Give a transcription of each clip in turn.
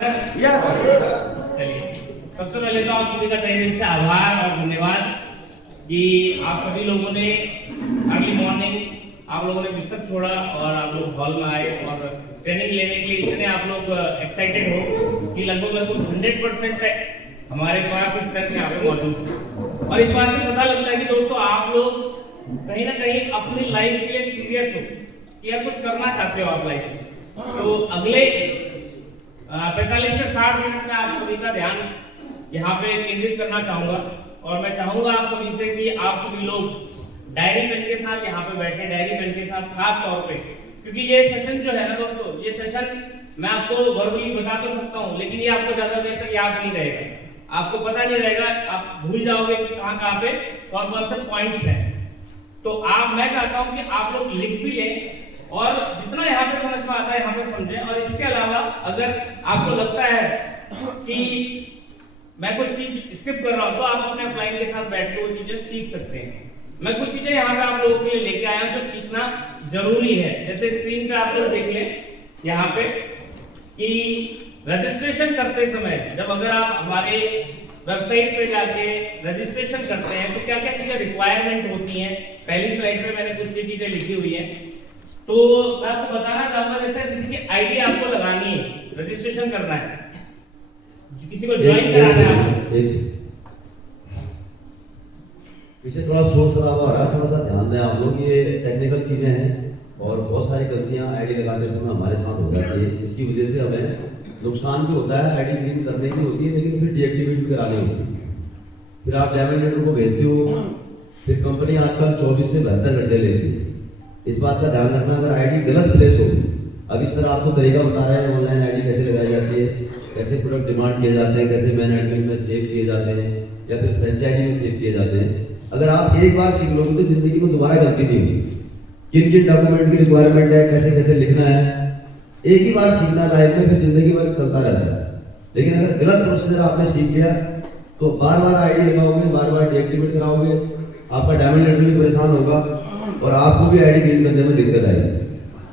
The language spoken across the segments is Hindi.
यस चलिए, सबसे पहले तो आप सभी का तहे दिल से आभार और धन्यवाद कि आप सभी लोगों ने अर्ली मॉर्निंग आप लोगों ने बिस्तर छोड़ा और आप लोग हॉल में आए और ट्रेनिंग लेने के लिए इतने आप लोग एक्साइटेड हो कि लगभग 100% हमारे पास इस टाइम यहाँ पे मौजूद है। और इस बात से पता लगता है कि दोस्तों आप लोग कहीं ना कहीं अपनी लाइफ के लिए सीरियस हो कि यार कुछ करना चाहते हो आप लाइफ में। तो अगले 45 से 60 मिनट में आप सभी का ध्यान यहाँ पे केंद्रित करना चाहूंगा और मैं चाहूंगा आप सभी से कि आप सभी लोग डायरी पेन के साथ यहाँ पे बैठे, डायरी पेन के साथ खास तौर पे, क्योंकि ये सेशन जो है ना दोस्तों, ये सेशन मैं आपको वर्बली बता तो सकता हूँ लेकिन ये आपको ज्यादा देर तक याद नहीं रहेगा, आपको पता नहीं रहेगा, आप भूल जाओगे कि कहाँ पे कौन कौन से पॉइंट्स हैं। तो मैं चाहता हूँ कि आप लोग लिख भी लें और जितना यहाँ पे समझ में आता है यहाँ पे समझें। और इसके अलावा अगर आपको लगता है कि मैं कुछ चीज स्किप कर रहा हूँ तो आप अपने अपलाइन के साथ बैठ के वो चीजें सीख सकते हैं। मैं कुछ चीजें यहाँ पे आप लोगों के लिए लेके आया हूँ जो सीखना जरूरी है। जैसे स्क्रीन पे आप लोग देख लें यहाँ पे कि रजिस्ट्रेशन करते समय जब अगर आप हमारे वेबसाइट पे जाके रजिस्ट्रेशन करते हैं तो क्या क्या चीजें रिक्वायरमेंट होती हैं। पहली स्लाइड पे मैंने कुछ चीजें लिखी हुई हैं, तो मैं आपको बताना चाहूंगा जैसे किसी की आईडी आपको लगानी है, रजिस्ट्रेशन करना है, किसी को ज्वाइन कराना है आपको। पीछे थोड़ा शोर शराबा हो रहा है, थोड़ा सा ध्यान दें आप लोग। ये टेक्निकल चीजें हैं और बहुत सारी गलतियां आईडी लगाते समय हमारे साथ हो जाती है, जिसकी वजह से हमें नुकसान भी होता है। आईडी क्लीन करने की होती है लेकिन फिर डीएक्टिवेट भी करानी होती है, फिर आप डैमेज लेटर को भेजते हो, फिर कंपनी आजकल 24 से 72 घंटे लेती है। इस बात का ध्यान रखना, अगर आईडी गलत प्लेस हो, अब इस तरह आपको तरीका बता रहे हैं ऑनलाइन आईडी कैसे लगाई जाती है, कैसे प्रोडक्ट डिमांड किए जाते हैं, कैसे मैन एडमिन में सेव किए जाते हैं या फिर फ्रेंचाइजी में सेव किए जाते हैं। अगर आप एक बार सीख लोगे तो जिंदगी में दोबारा गलती नहीं होगी। किन किन डॉक्यूमेंट की रिक्वायरमेंट है, कैसे कैसे लिखना है, एक ही बार सीखना लाइफ में, फिर जिंदगी भर चलता रहता है। लेकिन अगर गलत प्रोसीजर आपने सीख लिया तो बार बार आईडी लगाओगे, बार बार डीएक्टिवेट कराओगे, आपका डैमेज लेटर भी परेशान होगा और आपको भी आईडी क्लीन करने में दिक्कत आएगी।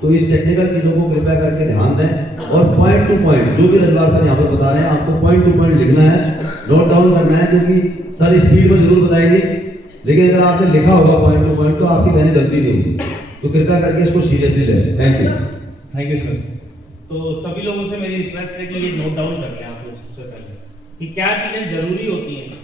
तो इस टेक्निकल चीजों को कृपया करके ध्यान दें और पॉइंट टू पॉइंट जो भी रजवार सर यहाँ पर बता रहे हैं आपको पॉइंट टू पॉइंट लिखना है, नोट डाउन करना है, क्योंकि सर स्पीड में जरूर बताएंगे लेकिन अगर आपने लिखा होगा पॉइंट टू पॉइंट तो आपकी कहने गलती नहीं होगी। तो कृपया करके इसको सीरियसली लें। Thank you sir. तो सभी लोगों से मेरी रिक्वेस्ट है कि ये नोट डाउन कर लें आप लोग सबसे पहले कि क्या चीजें जरूरी होती हैं।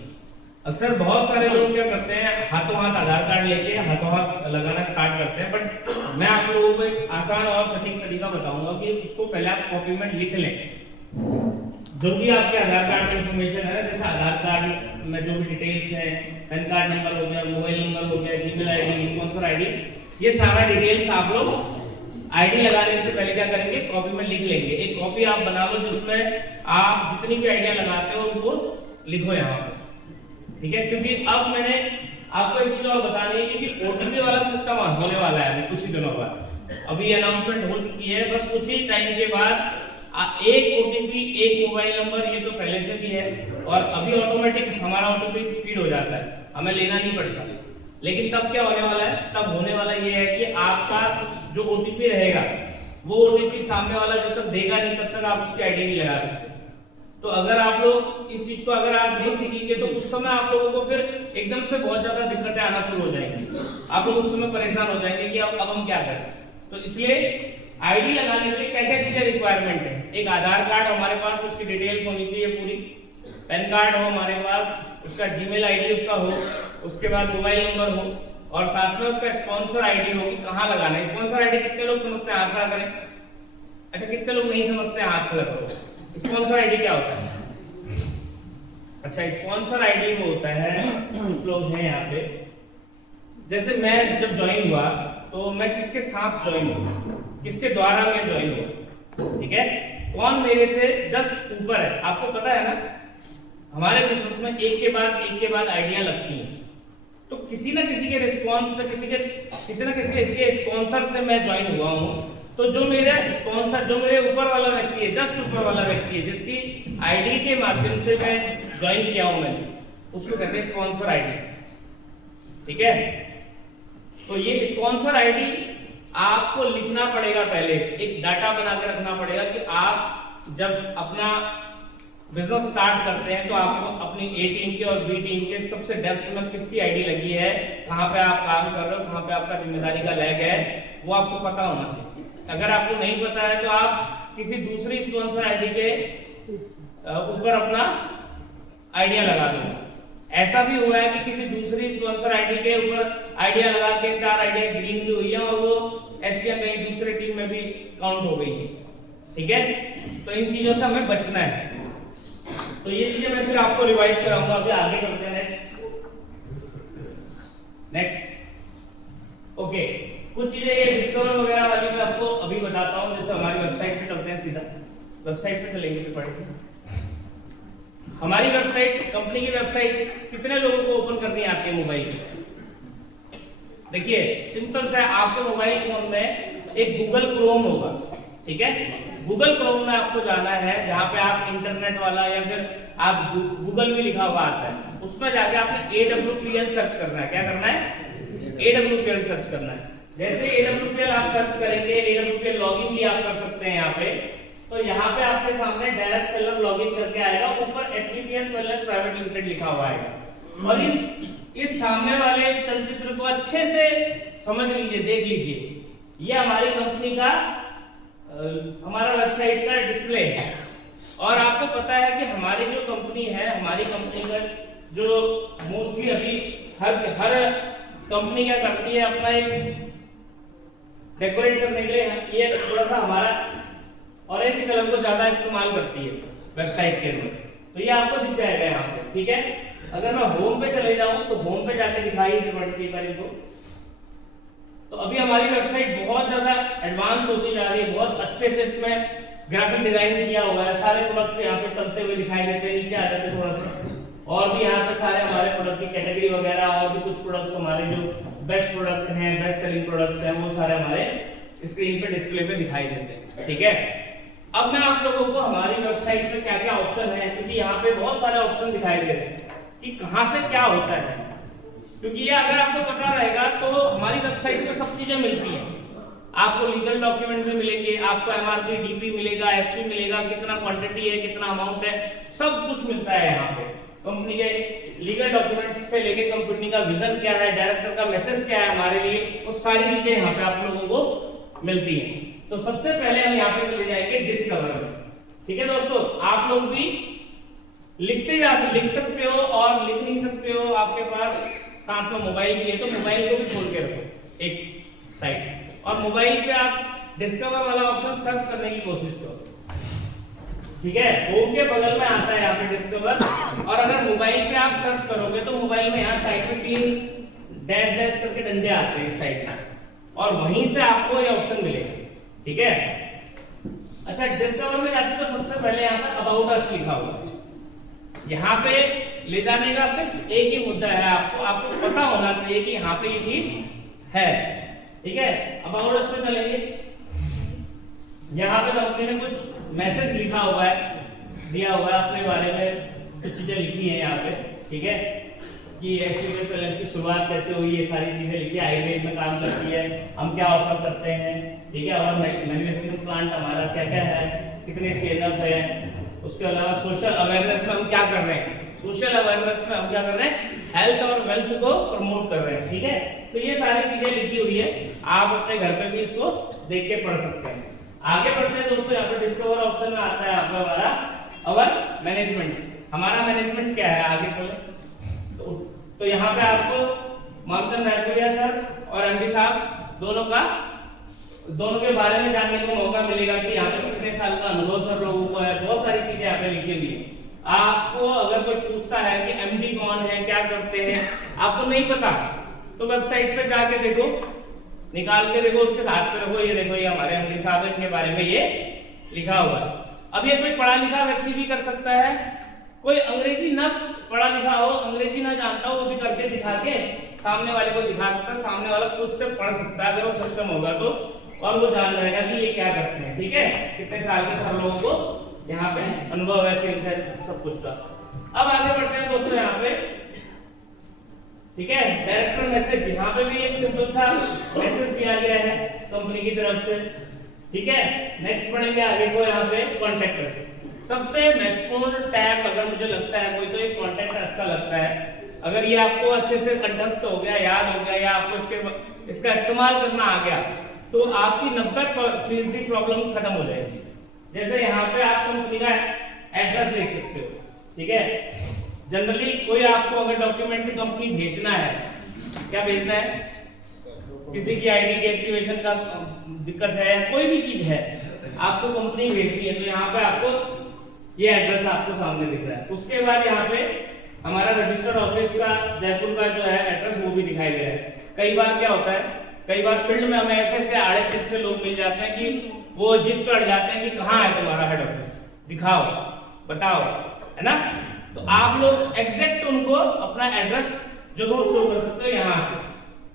अक्सर बहुत सारे लोग क्या करते हैं, हाथों हाथ आधार कार्ड लेके हाथों हाथ लगाना स्टार्ट करते हैं, बट मैं आप लोगों को एक आसान और सटीक तरीका बताऊंगा कि उसको पहले आप कॉपी में लिख लें। जो भी आपके आधार कार्ड में इंफॉर्मेशन है, जैसे आधार कार्ड में जो भी डिटेल्स है, पैन कार्ड नंबर हो गया, मोबाइल नंबर हो गया, जीमेल आईडी, स्पॉन्सर आईडी, ये सारा डिटेल्स आप लोग आईडी लगाने से पहले क्या करेंगे, कॉपी में लिख लेंगे। एक कॉपी आप बना लो जिसमें आप जितनी भी आइडिया लगाते हो उनको लिखो यहाँ पर, ठीक है। क्योंकि अब मैंने आपको एक चीज और बतानी है क्योंकि ओटीपी वाला सिस्टम होने वाला है अभी कुछ ही दिनों बाद। अभी अनाउंसमेंट हो चुकी है, बस कुछ ही टाइम के बाद एक ओटीपी एक मोबाइल नंबर, ये तो पहले से भी है और अभी ऑटोमेटिक हमारा ओटीपी फीड हो जाता है, हमें लेना नहीं पड़ता। लेकिन तब क्या होने वाला है, तब होने वाला ये है कि आपका जो ओटीपी रहेगा वो ओटीपी सामने वाला जब तक देगा नहीं तब तक आप उसकी आईडी नहीं लगा सकते। तो अगर आप लोग इस चीज को अगर आज नहीं सीखेंगे तो उस समय आप लोगों को फिर एकदम से बहुत ज्यादा दिक्कतें आना शुरू हो जाएंगी, आप लोग उस समय परेशान हो जाएंगे कि अब हम क्या करें। तो इसलिए आईडी लगाने के लिए क्या क्या चीजें रिक्वायरमेंट है, एक आधार कार्ड हमारे पास, उसकी डिटेल्स होनी चाहिए पूरी, पैन कार्ड हो हमारे पास, उसका जीमेल आईडी उसका हो, उसके बाद मोबाइल नंबर हो और साथ में उसका स्पॉन्सर आईडी हो कि कहाँ लगाना है। स्पॉन्सर आईडी कितने लोग समझते हैं, हाथ खड़ा करें। अच्छा, कितने लोग नहीं समझते हैं, हाथ खड़ा करो। स्पॉन्सर आईडी क्या होता है? अच्छा, स्पॉन्सर आईडी वो होता है, कुछ लोग हैं यहाँ पे, जैसे मैं जब ज्वाइन हुआ तो मैं किसके साथ ज्वाइन हुआ, किसके द्वारा मैं ज्वाइन हुआ, ठीक है, कौन मेरे से जस्ट ऊपर है। आपको पता है ना हमारे बिजनेस में एक के बाद आइडिया लगती हैं, तो किसी ना किसी के रिस्पॉन्स से किसी ना किसी के स्पॉन्सर से मैं ज्वाइन हुआ हूँ। तो जो मेरा स्पॉन्सर, जो मेरे ऊपर वाला व्यक्ति है, जस्ट ऊपर वाला व्यक्ति है, जिसकी आईडी के माध्यम से मैं ज्वाइन किया हूं मैंने, उसको कहते हैं स्पॉन्सर आईडी, ठीक है। तो ये स्पॉन्सर आईडी आपको लिखना पड़ेगा, पहले एक डाटा बना के रखना पड़ेगा कि आप जब अपना बिजनेस स्टार्ट करते हैं तो आपको अपनी ए टीम के और बी टीम के सबसे डेप्थ में किसकी आईडी लगी है, कहाँ पे आप काम कर रहे हो, कहाँ पे आपका जिम्मेदारी का लैग है, वो आपको पता होना चाहिए। अगर आपको नहीं पता है तो आप किसी दूसरी स्पॉन्सर आईडी के ऊपर अपना आइडिया लगा दो। ऐसा भी हुआ है कि किसी दूसरी स्पॉन्सर आईडी के ऊपर आइडिया लगा के 4 आइडिया ग्रीन भी हुई है और वो एसपीआई कहीं दूसरे टीम में भी काउंट हो गई है। ठीक है, तो इन चीजों से हमें बचना है। तो ये चीजें मैं फिर आपको रिवाइज कराऊंगा। अभी आगे चलते हैं नेक्स्ट। ओके, कुछ चीजें ये डिस्कवर वगैरह वाली मैं आपको अभी बताता हूँ। जैसे हमारी वेबसाइट पे चलते हैं, सीधा वेबसाइट पे चलेंगे फिर पढ़ेंगे। हमारी वेबसाइट, कंपनी की वेबसाइट कितने लोगों को ओपन करनी है आपके मोबाइल पे? देखिए सिंपल सा है, आपके मोबाइल फोन में एक गूगल क्रोम होगा। ठीक है, गूगल क्रोम में आपको जाना है, जहां पे आप इंटरनेट वाला या फिर आप गूगल भी लिखा हुआ आता है, उसमें जाके आपने AWPL सर्च करना है। क्या करना है? AWPL सर्च करना है। जैसे AWPL आप सर्च करेंगे, AWPL लॉगिन भी आप कर सकते हैं यहाँ पे। तो यहाँ पे आपके सामने डायरेक्ट सेलर लॉगिन करके आएगा, ऊपर SVPS वेलनेस प्राइवेट लिमिटेड लिखा हुआ आएगा। और इस सामने वाले चलचित्र को अच्छे से समझ लीजिए, देख लीजिए। ये हमारी कंपनी का हमारा वेबसाइट का डिस्प्ले है। और आपको पता है कि हमारी जो कंपनी है, हमारी कंपनी का जो मोस्टली अभी हर कंपनी क्या करती है, अपना एक डेकोरेट करने के लिए ये थोड़ा सा हमारा ऑरेंज कलर को ज्यादा इस्तेमाल करती है वेबसाइट के अंदर। तो ये आपको दिख जाएगा यहाँ पे। ठीक है, अगर मैं होम पे चले जाऊं तो होम पे जाके दिखाई पड़ती है इनको। तो अभी हमारी वेबसाइट बहुत ज्यादा एडवांस होती जा रही है, बहुत अच्छे से इसमें ग्राफिक डिजाइन किया हुआ है। सारे प्रोडक्ट यहाँ पे चलते हुए दिखाई देते हैं। नीचे आ जाते हैं थोड़ा सा, और भी यहाँ पे सारे हमारे प्रोडक्ट की कैटेगरी वगैरह, और भी कुछ प्रोडक्ट्स हमारे जो बेस्ट प्रोडक्ट हैं, बेस्ट सेलिंग प्रोडक्ट्स हैं, वो सारे हमारे स्क्रीन पे डिस्प्ले पे दिखाई देते हैं। ठीक है, अब मैं आप लोगों को हमारी वेबसाइट पे क्या क्या ऑप्शन है, क्योंकि यहाँ पे बहुत सारे ऑप्शन दिखाई दे रहे हैं कि कहाँ से क्या होता है, क्योंकि ये अगर आपको पता रहेगा तो हमारी वेबसाइट पे सब चीजें मिलती हैं। आपको लीगल डॉक्यूमेंट भी मिलेंगे, आपको MRP DP मिलेगा, SP मिलेगा, कितना क्वांटिटी है, कितना अमाउंट है, सब कुछ मिलता है यहाँ पे। कंपनी के लीगल डॉक्यूमेंट्स से लेके कंपनी का विजन क्या है, डायरेक्टर का मैसेज क्या है हमारे लिए, वो सारी चीजें यहाँ पे आप लोगों को मिलती हैं। तो सबसे पहले हम यहाँ पे चले जाएंगे डिस्कवर में। ठीक है दोस्तों, आप लोग भी लिख सकते हो और लिख नहीं सकते हो, आपके पास साथ में मोबाइल भी है तो मोबाइल को भी खोल के रखो एक साइड, और मोबाइल पे आप डिस्कवर वाला ऑप्शन सर्च करने की कोशिश करो। ठीक है, होम के बगल में आता है यहाँ पे डिस्कवर, और अगर मोबाइल पे आप सर्च करोगे तो मोबाइल में यहाँ साइड में 3 डैश डैश करके डंडे आते हैं इस साइड में, और वहीं से आपको ये ऑप्शन मिलेगा। ठीक है, अच्छा डिस्कवर में जाते तो सबसे पहले यहाँ पर अबाउट अस लिखा हुआ है। यहाँ पे ले जाने का सिर्फ एक ही मुद्दा है, आपको पता होना चाहिए कि यहाँ पे ये चीज है। ठीक है, अबाउट अस पे चलेंगे। यहाँ पे कंपनी ने कुछ मैसेज लिखा हुआ है, दिया हुआ है अपने बारे में, कुछ चीजें लिखी है यहाँ पे। ठीक है, कि SVPS वेलनेस की शुरुआत कैसे हुई, ये सारी चीजें लिखी है, आयुर्वेद में काम करती है, हम क्या ऑफर करते हैं। ठीक है, और मैन्युफैक्चरिंग प्लांट हमारा क्या क्या है, कितने सेलर्स हैं। उसके अलावा सोशल अवेयरनेस में हम क्या कर रहे हैं, सोशल अवेयरनेस में हम क्या कर रहे हैं, हेल्थ और वेल्थ को प्रमोट कर रहे हैं। ठीक है, तो ये सारी चीजें लिखी हुई है, आप अपने घर पे भी इसको देख के पढ़ सकते हैं। आगे बढ़ते हैं दोस्तों, यहाँ पे डिस्कवर ऑप्शन में आता है आपका हमारा अवर मैनेजमेंट। हमारा मैनेजमेंट क्या है, आगे चले तो यहाँ पे आपको मामचंद रायपुरिया सर और MD साहब दोनों के बारे में जानने को मौका मिलेगा कि यहाँ पे कितने साल का अनुभव सर लोगों को है। बहुत सारी चीजें यहाँ पे लिखी हुई है। आपको अगर कोई पूछता है कि MD कौन है, क्या करते हैं, आपको नहीं पता तो वेबसाइट पे जाके देखो, निकाल के देखो, उसके साथ पे रखो, ये देखो ये हमारे MD साहब है, इनके बारे में ये लिखा हुआ है। अब ये कोई पढ़ा लिखा व्यक्ति भी कर सकता है, कोई अंग्रेजी ना पढ़ा लिखा हो, अंग्रेजी ना जानता हो, वो भी करके दिखा के सामने वाले को दिखा सकता है, सामने वाला खुद से पढ़ सकता है अगर वो सक्षम होगा तो, और वो जान जाएगा कि ये क्या करते हैं। ठीक है, कितने साल के सब लोगों को यहाँ पे अनुभव है, सेल्स है, सब कुछ का। अब आगे बढ़ते हैं दोस्तों यहाँ पे। ठीक है, डायरेक्टर मैसेज, यहाँ पे भी एक सिंपल सा मैसेज दिया गया है कंपनी की तरफ से। ठीक है, नेक्स्ट बढ़ेंगे आगे को यहाँ पे कॉन्टैक्ट अस। सबसे महत्वपूर्ण टैब अगर मुझे लगता है कोई तो ये कॉन्टैक्ट अस का लगता है। अगर ये आपको अच्छे से कंठस्थ हो गया, याद हो गया, या आपको इसका इस्तेमाल करना आ गया, तो आपकी 90% प्रॉब्लम्स खत्म हो जाएगी। जैसे यहाँ पे आप कंपनी का एड्रेस देख सकते हो, ठीक है। जनरली कोई आपको अगर डॉक्यूमेंट कंपनी भेजना है, क्या भेजना है, किसी की आईडी डीएक्टिवेशन का दिक्कत है, कोई भी चीज है आपको कंपनी भेजनी है, तो यहाँ पे आपको ये एड्रेस आपको सामने दिख रहा है। उसके बाद यहाँ पे हमारा रजिस्टर्ड ऑफिस का जयपुर का जो है एड्रेस वो भी दिखाई दे रहा है। कई बार क्या होता है, कई बार फील्ड में हमें ऐसे आड़े तिरछे लोग मिल जाते हैं कि वो जिद पे अड़ जाते हैं कि कहाँ है तुम्हारा हेड ऑफिस, दिखाओ, बताओ, है ना। तो आप लोग एग्जैक्ट उनको अपना एड्रेस जरूर शो कर सकते हो यहाँ से।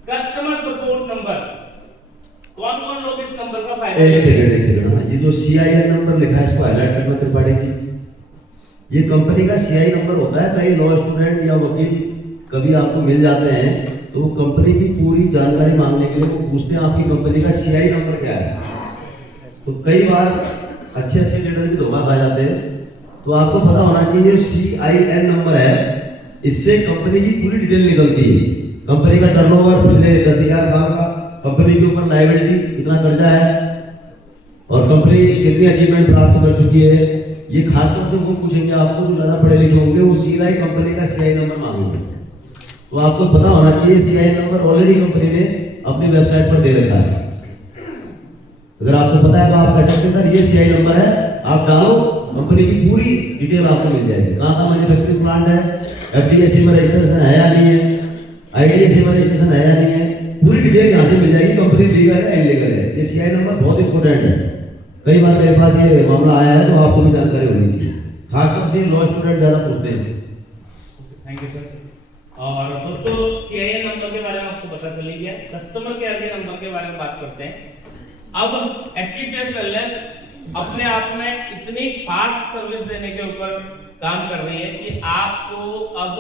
कस्टमर सपोर्ट नंबर, कौन कौन लोग इस नंबर का फायदा एक सेकंड, ये जो CIN नंबर लिखा है इसको हाईलाइट करना त्रिपाठी जी। ये कंपनी का CI नंबर होता है। कई लॉ स्टूडेंट या वकील कभी आपको मिल जाते हैं तो वो कंपनी की पूरी जानकारी मांगने के लिए वो पूछते हैं आपकी कंपनी का CI नंबर क्या है। तो कई बार अच्छे लीडर भी धोखा खा जाते हैं। तो आपको पता होना चाहिए जो CIN नंबर है, इससे कंपनी की पूरी डिटेल निकलती है। कंपनी का टर्नओवर पिछले 10,000 साल का, कंपनी के ऊपर लायबिलिटी कितना कर्जा है, और कंपनी कितनी अचीवमेंट प्राप्त कर चुकी है। ये खासतौर से वो पूछेंगे आपको जो ज्यादा पढ़े लिखे होंगे, वो सीधा ही कंपनी का CI नंबर मांगेंगे। तो आपको पता होना चाहिए CI नंबर ऑलरेडी कंपनी ने अपनी वेबसाइट पर दे रखा है। अगर आपको पता है तो आप कह सकते हैं सर ये CI नंबर है, आप डालो, कंपनी की पूरी डिटेल आपको मिल जाएगी। कहाँ का मैन्युफैक्चरिंग प्लांट है, FDSC में रजिस्ट्रेशन है या नहीं है, IDSC में रजिस्ट्रेशन है या नहीं है, पूरी डिटेल यहाँ से मिल जाएगी। कंपनी लीगल है इलीगल है। ये CI नंबर बहुत इंपॉर्टेंट है। कई बार मेरे पास ये मामला आया है तो आपको भी जानकारी होनी चाहिए, खासतौर से लॉ स्टूडेंट ज्यादा पूछते हैं। Thank you sir. और दोस्तों CIN नंबर के बारे में आपको पता चल गया। कस्टमर केयर के नंबर के बारे में बात करते हैं। अब SKPS वेलनेस अपने आप में इतनी फास्ट सर्विस देने के ऊपर काम कर रही है कि आपको अब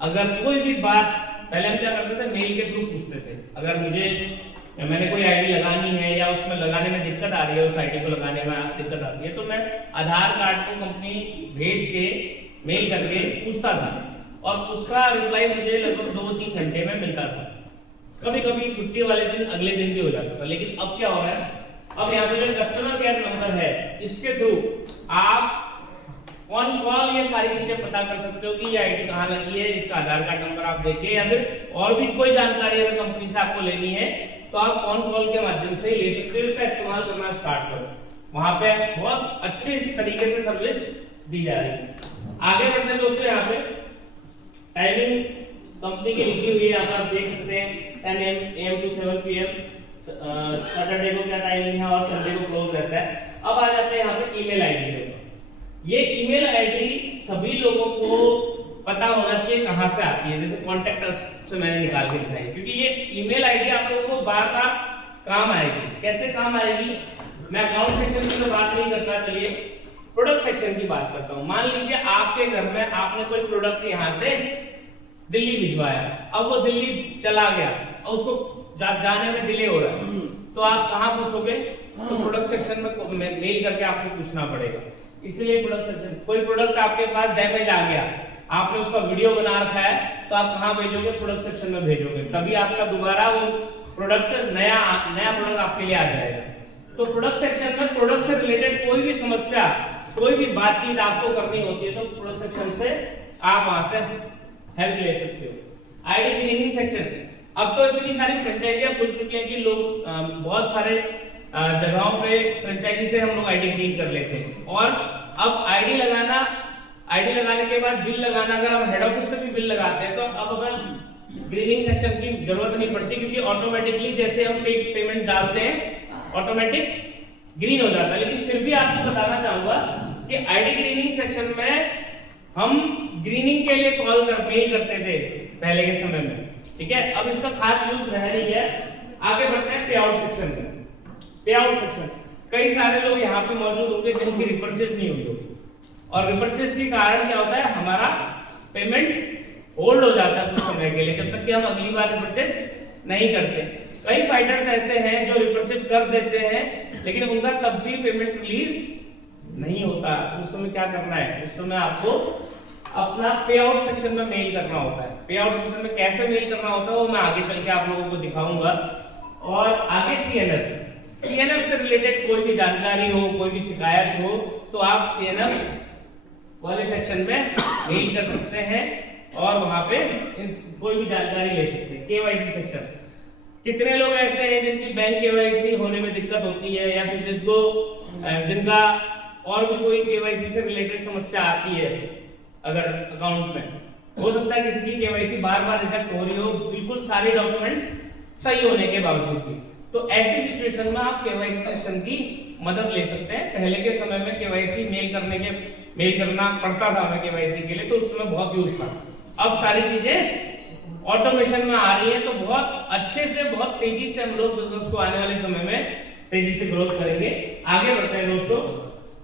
अगर कोई भी बात, पहले हम क्या करते थे, मेल के थ्रू पूछते थे। अगर मैंने कोई आईडी लगानी है या उसमें लगाने में दिक्कत आ रही है, उस आईडी को लगाने में दिक्कत आती है, तो मैं आधार कार्ड को कंपनी भेज के मेल करके पूछता था और उसका रिप्लाई मुझे लगभग 2-3 घंटे में मिलता था। कभी कभी छुट्टी वाले दिन अगले दिन भी हो जाता था। लेकिन अब क्या हो रहा है, अब यहाँ पे जो कस्टमर केयर नंबर है, इसके थ्रू आप ऑन कॉल ये सारी चीजें पता कर सकते हो कि ये आईडी कहाँ लगी है, इसका आधार कार्ड नंबर आप देखिए, या फिर और भी कोई जानकारी अगर कंपनी से आपको लेनी है तो आप फोन कॉल के माध्यम से ले सकते हो। इसका इस्तेमाल करना स्टार्ट करो, वहां पे बहुत अच्छे तरीके से सर्विस दी जा रही है। आगे बढ़ते हैं दोस्तों, यहाँ पे टाइमिंग कंपनी की लिखी हुई है, आप देख सकते हैं 10 AM to 7 PM। सैटरडे को क्या टाइमिंग है और संडे को क्लोज रहता है। अब आ जाते हैं यहाँ पे ईमेल आईडी पे। ये ईमेल आईडी सभी लोगों को पता होना चाहिए कहाँ से आती है। जैसे कॉन्टैक्ट अस से मैंने निकाल के दिखाई, क्योंकि ये ईमेल आईडी आप लोगों को बार बार काम आएगी। कैसे काम आएगी, मैं अकाउंट सेक्शन की तो बात नहीं करता, चलिए प्रोडक्ट सेक्शन की बात करता हूँ। मान लीजिए आपके घर में आपने कोई प्रोडक्ट यहाँ से दिल्ली भिजवाया, अब वो दिल्ली चला गया और उसको जाने में डिले हो रहा है, तो आप कहाँ पूछोगे, तो प्रोडक्ट सेक्शन में मेल करके आपको पूछना पड़ेगा। इसलिए प्रोडक्ट सेक्शन, कोई प्रोडक्ट आपके पास डैमेज आ गया, आपने उसका वीडियो बना रखा है, तो आप कहाँ भेजोगे, प्रोडक्ट सेक्शन में भेजोगे, तभी आपका दोबारा वो प्रोडक्ट नया प्रोडक्ट आपके लिए आ जाएगा। तो प्रोडक्ट सेक्शन में प्रोडक्ट से रिलेटेड कोई भी समस्या, कोई भी बातचीत आपको करनी होती है तो प्रोडक्ट सेक्शन से आप वहां से हेल्प ले सकते हो। आईडी ग्रीनिंग सेक्शन, अब तो इतनी सारी फ्रेंचाइजियां खुल चुकी हैं कि लोग बहुत सारे जगहों पे फ्रेंचाइजी से हम लोग आईडी ग्रीन कर लेते हैं। और अब आईडी लगाने के बाद बिल लगाना, अगर हम हेड ऑफिस से भी बिल लगाते हैं तो अब हमें ग्रीनिंग सेक्शन की जरूरत नहीं पड़ती, क्योंकि ऑटोमेटिकली जैसे हम पेमेंट डालते हैं ऑटोमेटिक ग्रीन हो जाता है। लेकिन फिर भी आपको बताना चाहूंगा कि आईडी ग्रीनिंग सेक्शन में हम ग्रीनिंग के लिए मेल करते थे पहले के समय में, ठीक है। अब इसका खास यूज रह नहीं है। आगे बढ़ते हैं पे आउट सेक्शन में। पे आउट सेक्शन, कई सारे लोग यहाँ पे मौजूद होंगे जिनकी रिपर्चेज नहीं हुई होगी, और रिपर्चेज के कारण क्या होता है, हमारा पेमेंट होल्ड हो जाता है कुछ समय के लिए, जब तक कि हम अगली बार रिपर्चेज नहीं करते। कई फाइटर्स ऐसे हैं जो रिपर्चेज कर देते हैं लेकिन उनका तब भी पेमेंट रिलीज नहीं होता। तो उस समय क्या करना है, उस समय आपको अपना पे आउट सेक्शन में मेल करना होता है। पे आउट सेक्शन में कैसे मेल करना होता है वो मैं आगे चल के आप लोगों को दिखाऊंगा। और आगे सीएनएफ से रिलेटेड कोई भी जानकारी हो, कोई भी शिकायत हो तो आप सीएनएफ वाले सेक्शन में मेल कर सकते हैं और वहां पे कोई भी जानकारी ले सकते हैं। केवाईसी सेक्शन, कितने लोग ऐसे हैं जिनकी बैंक केवाईसी होने में दिक्कत होती है या फिर जिनका और भी कोई केवाईसी से रिलेटेड समस्या आती है। अगर अकाउंट में हो सकता है किसी की केवाईसी बार-बार रिजेक्ट हो रही हो, बिल्कुल सारे डॉक्यूमेंट्स सही होने के बावजूद भी, तो ऐसी सिचुएशन में आप केवाईसी सेक्शन की मदद ले सकते हैं। पहले के समय में केवाईसी मेल करना पड़ता था हमें केवाईसी के लिए, तो उस समय बहुत यूज था। अब सारी चीजें ऑटोमेशन में आ रही है, तो बहुत अच्छे से बहुत तेजी से हम लोग बिजनेस को आने वाले समय में तेजी से ग्रोथ करेंगे। आगे बढ़ते हैं दोस्तों,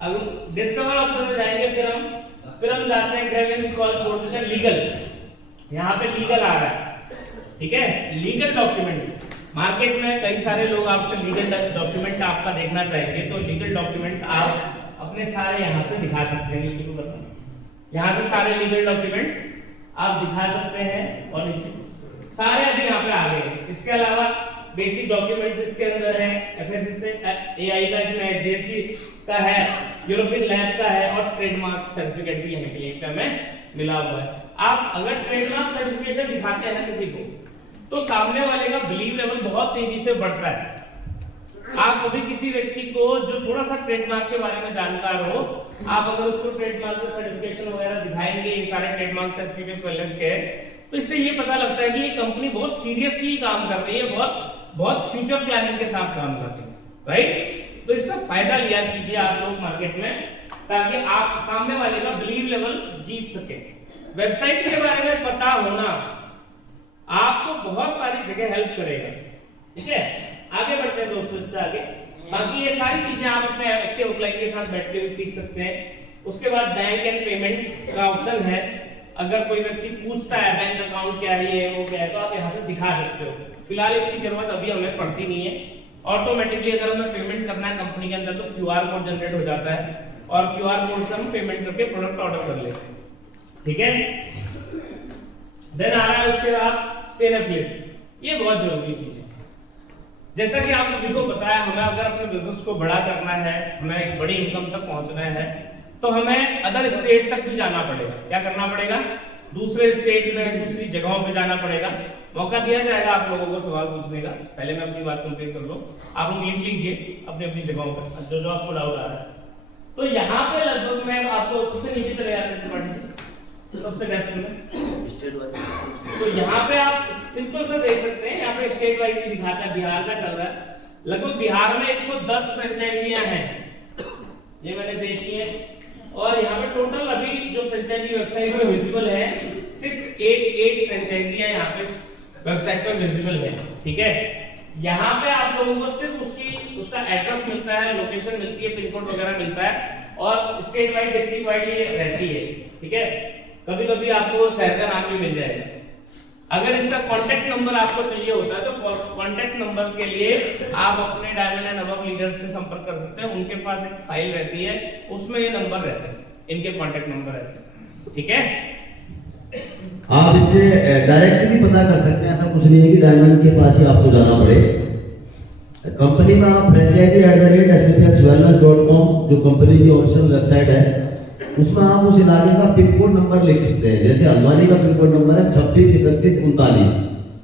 अब डिस्कवर ऑप्शन में जाएंगे, फिर हम जाते हैं ग्रेवियंस कॉल छोड़ देते हैं लीगल। यहाँ पे लीगल आ रहा है, ठीक है। लीगल डॉक्यूमेंट, मार्केट में कई सारे लोग आपसे लीगल डॉक्यूमेंट आपका देखना चाहेंगे, तो लीगल डॉक्यूमेंट आप अपने सारे यहाँ से दिखा सकते हैं। नीचे को यहाँ से सारे लीगल डॉक्यूमेंट्स आप दिखा सकते हैं और नीचे सारे अभी यहाँ पे आ गए। इसके अलावा बेसिक डॉक्यूमेंट्स इसके अंदर है, एफएसएसए एआई का इसमें है, जीएसटी का है, यूरोपियन लैब का है और ट्रेडमार्क सर्टिफिकेट भी यहीं पे हमें मिला हुआ है। आप अगर ट्रेडमार्क सर्टिफिकेशन दिखाते हैं किसी को, तो सामने वाले का बिलीव लेवल बहुत तेजी से बढ़ता है। आप कभी किसी व्यक्ति को जो थोड़ा सा ट्रेडमार्क के बारे में जानकार हो, आप अगर उसको ट्रेडमार्क का सर्टिफिकेशन वगैरह दिखाएंगे, ये सारे ट्रेडमार्क सर्टिफिकेट्स वेलनेस के, तो इससे ये पता लगता है कि ये कंपनी बहुत सीरियसली काम कर रही है, बहुत फ्यूचर प्लानिंग के साथ काम कर रही है, राइट। तो इसका फायदा लिया कीजिए आप लोग मार्केट में, ताकि आप सामने वाले का बिलीव लेवल जीत सके। वेबसाइट के बारे में पता होना आपको बहुत सारी जगह हेल्प करेगा, ठीक है। आगे बढ़ते हैं दोस्तों, इससे आगे बाकी ये सारी चीजें आप अपने एक्टिव अपलाइन के साथ बैठ के भी सीख सकते हैं। उसके बाद बैंक एंड पेमेंट का ऑप्शन है। अगर कोई व्यक्ति पूछता है बैंक अकाउंट क्या है, ये वो क्या है, तो आप यहाँ से दिखा सकते हो। फिलहाल इसकी जरूरत अभी हमें पड़ती नहीं है। ऑटोमेटिकली अगर हमें पेमेंट करना है कंपनी के अंदर, तो क्यूआर कोड जनरेट हो जाता है और क्यूआर कोड से हम पेमेंट करके प्रोडक्ट ऑर्डर कर लेते हैं, ठीक है। देन आ रहा है उसके बाद सीएनएफ लिस्ट। ये बहुत जरूरी चीज है। जैसा कि आप सभी को पता है, हमें अगर अपने बिजनेस को बड़ा करना है, हमें एक बड़ी इनकम तक पहुंचना है, तो हमें अदर स्टेट तक भी जाना पड़ेगा। क्या करना पड़ेगा? दूसरे स्टेट में, दूसरी जगहों पे जाना पड़ेगा। मौका दिया जाएगा आप लोगों को सवाल पूछने का। पहले मैं अपनी बात कंप्लीट कर लूं, आप लोग लिख लीजिए अपनी अपनी जगहों पर जो जो आपको डाउट आ रहा है। तो यहाँ पे लगभग मैं आपको सबसे नीचे चले जाते हैं, सबसे लेफ्ट में स्टेट वाइज। तो यहाँ पे आप सिंपल से देख सकते हैं, यहाँ पे स्टेट वाइज भी दिखाता है। बिहार का चल रहा है, लगभग बिहार में 110 फ्रेंचाइजियां हैं, ये मैंने देखी है। और यहाँ पे टोटल अभी जो फ्रेंचाइजी वेबसाइट पे विजिबल है 688 फ्रेंचाइजियां यहाँ पे वेबसाइट पे विजिबल है, ठीक है। यहाँ पे आप लोगों को सिर्फ उसका एड्रेस मिलता है, लोकेशन मिलती है, पिन कोड वगैरह मिलता है और स्टेट वाइड डिस्ट्रिक्ट वाइड ये रहती है, ठीक है। कभी कभी आपको शहर का नाम भी मिल जाएगा। अगर इसका कांटेक्ट नंबर आपको चाहिए होता है, तो कांटेक्ट नंबर के लिए आप अपने डायमंड एंड अबव लीडर्स से संपर्क कर सकते हैं। उनके पास एक फाइल रहती है, उसमें ये नंबर रहते हैं, इनके कांटेक्ट नंबर रहते हैं, ठीक है। आप इससे डायरेक्ट भी पता कर सकते हैं, ऐसा कुछ नहीं है कि डायमंड के पास ही आपको जाना पड़े। कंपनी में आप franchisee@sppswellness.com जो कंपनी की ऑफिशियल वेबसाइट है, उसमें आप उस इलाके का पिन कोड नंबर लिख सकते हैं। जैसे हल्द्वानी का पिन कोड नंबर है 263139,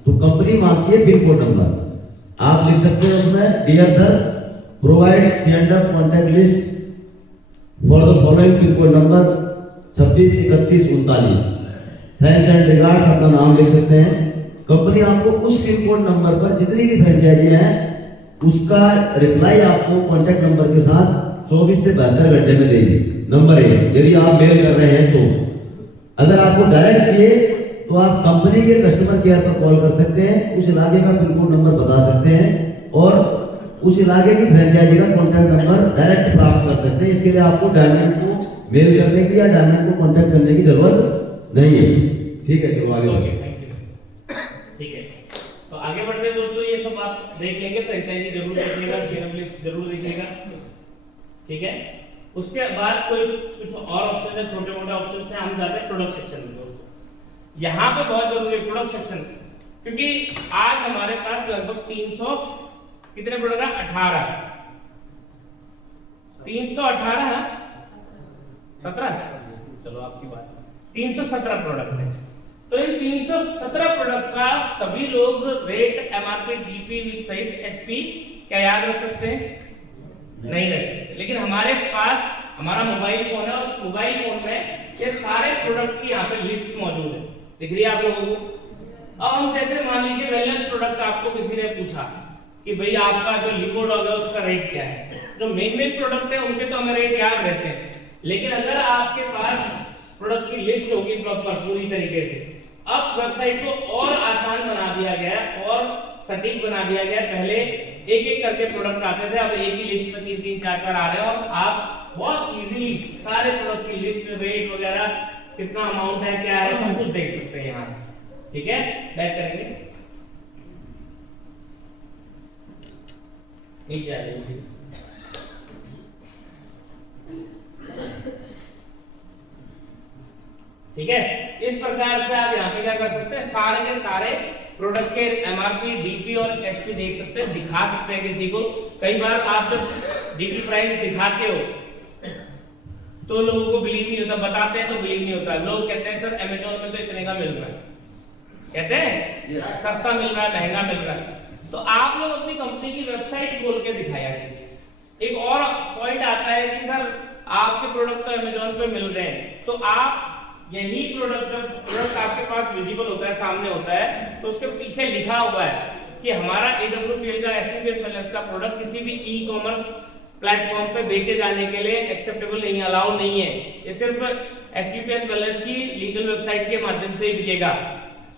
तो कंपनी मांगती है पिन कोड नंबर, आप लिख सकते हैं उसमें, dear sir provide sender contact list for the following pin code number 263139, thanks and regards, अपना नाम लिख सकते हैं। कंपनी आपको उस पिन कोड नंबर पर जितनी भी फ्रेंचाइजी हैं उसका रिप्लाई आपको कॉन्टैक्ट नंबर के साथ 24 से 72 घंटे में देगी। नंबर 1, यदि आप मेल कर रहे हैं तो। अगर आपको डायरेक्ट चाहिए तो आप कंपनी के कस्टमर केयर पर कॉल कर सकते हैं, उस इलाके का पिन कोड नंबर बता सकते हैं और उस इलाके की फ्रेंचाइजी का कॉन्टैक्ट नंबर डायरेक्ट प्राप्त कर सकते हैं। इसके लिए आपको डायमंड को मेल करने की या डायमंड को कॉन्टैक्ट करने की जरूरत नहीं है, ठीक है। चलो आगे ठीक है। तो आगे बढ़ते हैं दोस्तों, ये सब आप देख लेंगे, फ्रेंचाइजी जरूर देखिएगा, सीरम लिस्ट जरूर देखिएगा, ठीक है। उसके बाद कोई कुछ और ऑप्शन है, छोटे मोटे ऑप्शन है, हम जाते हैं प्रोडक्ट सेक्शन में दोस्तों। यहाँ पे बहुत जरूरी है प्रोडक्ट सेक्शन, क्योंकि आज हमारे पास लगभग 300 कितने प्रोडक्ट है, 18, 318 17, चलो आपकी बात, 317 प्रोडक्ट है। तो इन 317 प्रोडक्ट का सभी लोग रेट, एमआरपी, डीपी विद सहित एसपी क्या याद रख सकते हैं? नहीं रख सकते। लेकिन हमारे पास हमारा मोबाइल फोन है, उस मोबाइल फोन में ये सारे प्रोडक्ट की यहाँ पे लिस्ट मौजूद है, दिख रही है आप लोगों को। अब हम जैसे मान लीजिए वेलनेस प्रोडक्ट आपको किसी ने पूछा कि भाई आपका जो लिकोडॉग है उसका रेट क्या है, जो मेन प्रोडक्ट है उनके तो हमें रेट याद रहते हैं, लेकिन अगर आपके पास प्रोडक्ट की लिस्ट होगी प्रॉपर पूरी तरीके से, अब वेबसाइट को और आसान बना दिया गया और सटीक बना दिया गया। पहले एक एक करके प्रोडक्ट आते थे, अब एक ही लिस्ट में 3-3, 4-4 आ रहे हैं और आप बहुत इजीली सारे प्रोडक्ट की लिस्ट, रेट वगैरह, कितना अमाउंट है, क्या है, सब कुछ देख सकते हैं यहाँ से, ठीक है। बैक करेंगे, नीचे आ जाइए। ठीक है, इस प्रकार से आप यहाँ पे क्या कर सकते हैं, सारे के सारे प्रोडक्ट के एमआरपी, डीपी और एसपी देख सकते हैं, दिखा सकते हैं किसी को। कई बार आप जब डीपी प्राइस दिखाते हो तो लोगों को बिलीव नहीं होता, बताते हैं तो बिलीव नहीं होता। लोग कहते हैं सर अमेजोन में तो इतने का मिल रहा है, कहते हैं सस्ता मिल रहा है, महंगा मिल रहा है। तो आप लोग अपनी कंपनी की वेबसाइट खोल के दिखाया कीजिए। एक और पॉइंट आता है कि सर आपके प्रोडक्ट तो अमेजोन पे मिल रहे हैं, तो आप यही प्रोडक्ट, जब प्रोडक्ट आपके पास विजिबल होता है, सामने होता है, तो उसके पीछे लिखा हुआ है कि हमारा AWPL का SCPS वेलनेस का प्रोडक्ट किसी भी ई कॉमर्स प्लेटफॉर्म पे बेचे जाने के लिए एक्सेप्टेबल नहीं, अलाउ नहीं है, ये सिर्फ SCPS वेलनेस की लीगल वेबसाइट के माध्यम से ही बिकेगा।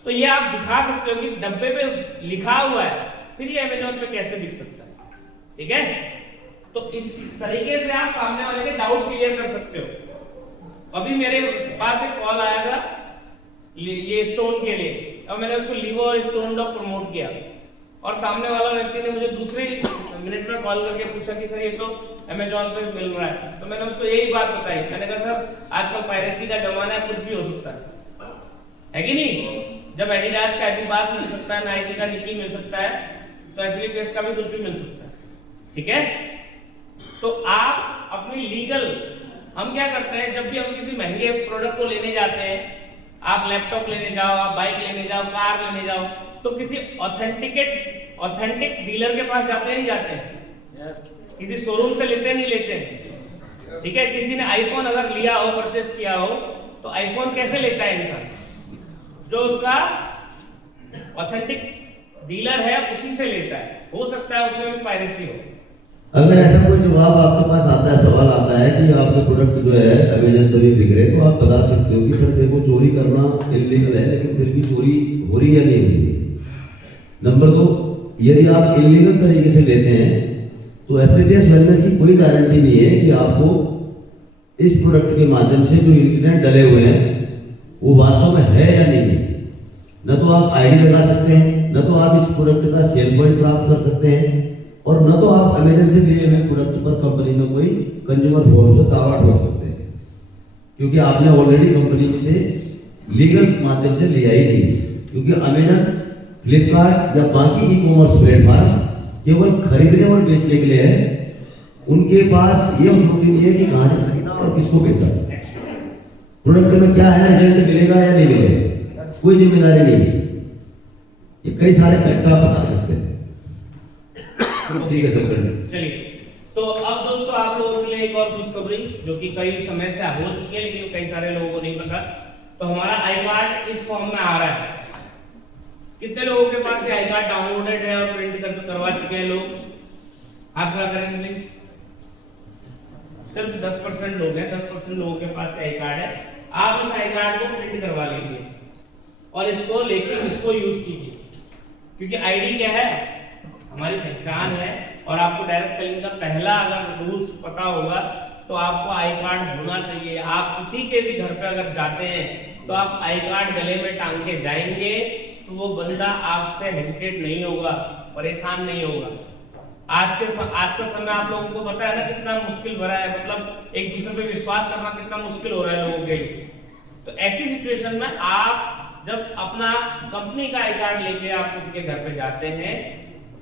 तो ये आप दिखा सकते हो कि डब्बे पे लिखा हुआ है, फिर ये अमेजोन पे कैसे बिक सकता है, ठीक है। तो इस तरीके से आप सामने वाले के डाउट क्लियर कर सकते हो। अभी मेरे पास एक कॉल आया था ये स्टोन के लिए, अब मैंने उसको लिवो और स्टोन डॉग प्रमोट किया, और सामने वाला व्यक्ति ने मुझे दूसरे मिनट में कॉल करके पूछा कि सर ये तो अमेजोन पे मिल रहा है। तो मैंने उसको यही बात बताई, मैंने कहा सर आजकल पायरेसी का जमाना है, कुछ भी हो सकता है कि नहीं। जब एडिडास का एडिबास मिल सकता है, नाइकी का निकी मिल सकता है, तो SCPS का भी कुछ भी मिल सकता है, ठीक है। तो आप अपनी लीगल, हम क्या करते हैं जब भी हम किसी महंगे प्रोडक्ट को लेने जाते हैं, आप लैपटॉप लेने जाओ, आप बाइक लेने जाओ, कार लेने जाओ, तो किसी ऑथेंटिक डीलर के पास जाते हैं, नहीं जाते हैं, किसी शोरूम से लेते नहीं लेते हैं, ठीक है। किसी ने आईफोन अगर लिया हो, परचेस किया हो, तो आईफोन कैसे लेता है इंसान, जो उसका ऑथेंटिक डीलर है उसी से लेता है। हो सकता है उसमें भी पायरेसी हो। अगर ऐसा कोई जवाब आपके पास आता है, सवाल आता है कि आपके प्रोडक्ट जो है अमेजन पर भी बिक रहे, तो आप बता सकते हो कि सर मेरे को चोरी करना इल्लीगल है, लेकिन फिर भी चोरी हो रही है नहीं हो रही। नंबर 2, यदि आप इल्लीगल तरीके से लेते हैं तो SCPS वेलनेस की कोई गारंटी नहीं है कि आपको इस प्रोडक्ट के माध्यम से जो इंग्रेडिएंट डले हुए हैं वो वास्तव में है या नहीं है। न तो आप ID लगा सकते हैं, न तो आप इस प्रोडक्ट का सेल पॉइंट प्राप्त कर सकते हैं, और न तो आप अमेजन से लिए हुए प्रोडक्ट पर कंपनी में कोई कंज्यूमर फोरम से दावा ठोक सकते हैं, क्योंकि आपने ऑलरेडी कंपनी से लीगल माध्यम से लिया ही नहीं। क्योंकि अमेजन, फ्लिपकार्ट या बाकी ई कॉमर्स प्लेटफॉर्म केवल खरीदने और बेचने के लिए है, उनके पास ये अथॉरिटी नहीं है कि कहाँ से खरीदा और किसको बेचा, प्रोडक्ट में क्या है, रिजल्ट मिलेगा या नहीं मिलेगा, कोई जिम्मेदारी नहीं। ये कई सारे फैक्टर आप बता सकते हैं, ठीक है सर। चलिए, तो अब दोस्तों आप लोगों के लिए एक और खुशखबरी जो कि कई समय से हो चुकी है, लेकिन कई सारे लोगों को नहीं पता। तो हमारा आई कार्ड इस फॉर्म में आ रहा है। कितने लोगों के पास ये आई कार्ड डाउनलोडेड है और प्रिंट करवा चुके हैं लोग? हाथ खड़ा करें प्लीज। सिर्फ 10% लोग हैं, 10% लोगों के पास आई कार्ड है। आप इस आई कार्ड को प्रिंट करवा लीजिए और इसको लेके इसको यूज कीजिए, क्योंकि आईडी क्या है, हमारी पहचान है। और आपको डायरेक्ट सेलिंग का पहला अगर रूल्स पता होगा तो आपको आई कार्ड होना चाहिए। आप किसी के भी घर पे अगर जाते हैं तो आप आई कार्ड गले में टांग के जाएंगे तो वो बंदा आपसे हेजिटेट नहीं होगा परेशान नहीं होगा। आज का समय आप लोगों को पता है ना कितना मुश्किल भरा है, मतलब एक दूसरे पे विश्वास करना कितना मुश्किल हो रहा है लोगों के लिए। तो ऐसी सिचुएशन में आप जब अपना कंपनी का आई कार्ड लेके आप किसी के घर पे जाते हैं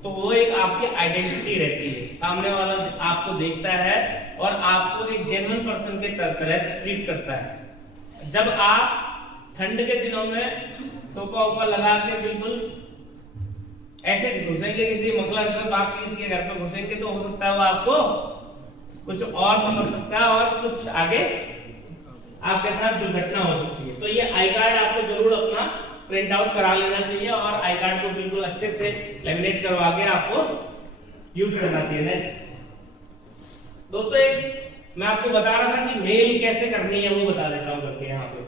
तो वो एक आपकी आइडेंटिटी रहती है, सामने वाला आपको देखता है और आपको एक जेन्युइन पर्सन के तरह ट्रीट करता है। जब आप ठंड के दिनों में टोपा ओपा लगा के बिल्कुल ऐसे घुसेंगे किसी मखलर पे बात किसी के घर पे घुसेंगे तो हो सकता है वो आपको कुछ और समझ सकता है और कुछ आगे आपके साथ दुर्घटना हो सकती है। तो ये आई कार्ड आपको जरूर अपना प्रिंट आउट करा लेना चाहिए और आई कार्ड को बिल्कुल अच्छे से लेमिनेट करवा के आपको यूज करना चाहिए। नेक्स्ट दोस्तों, एक मैं आपको बता रहा था कि मेल कैसे करनी है वो बता देता हूँ करके। यहाँ पे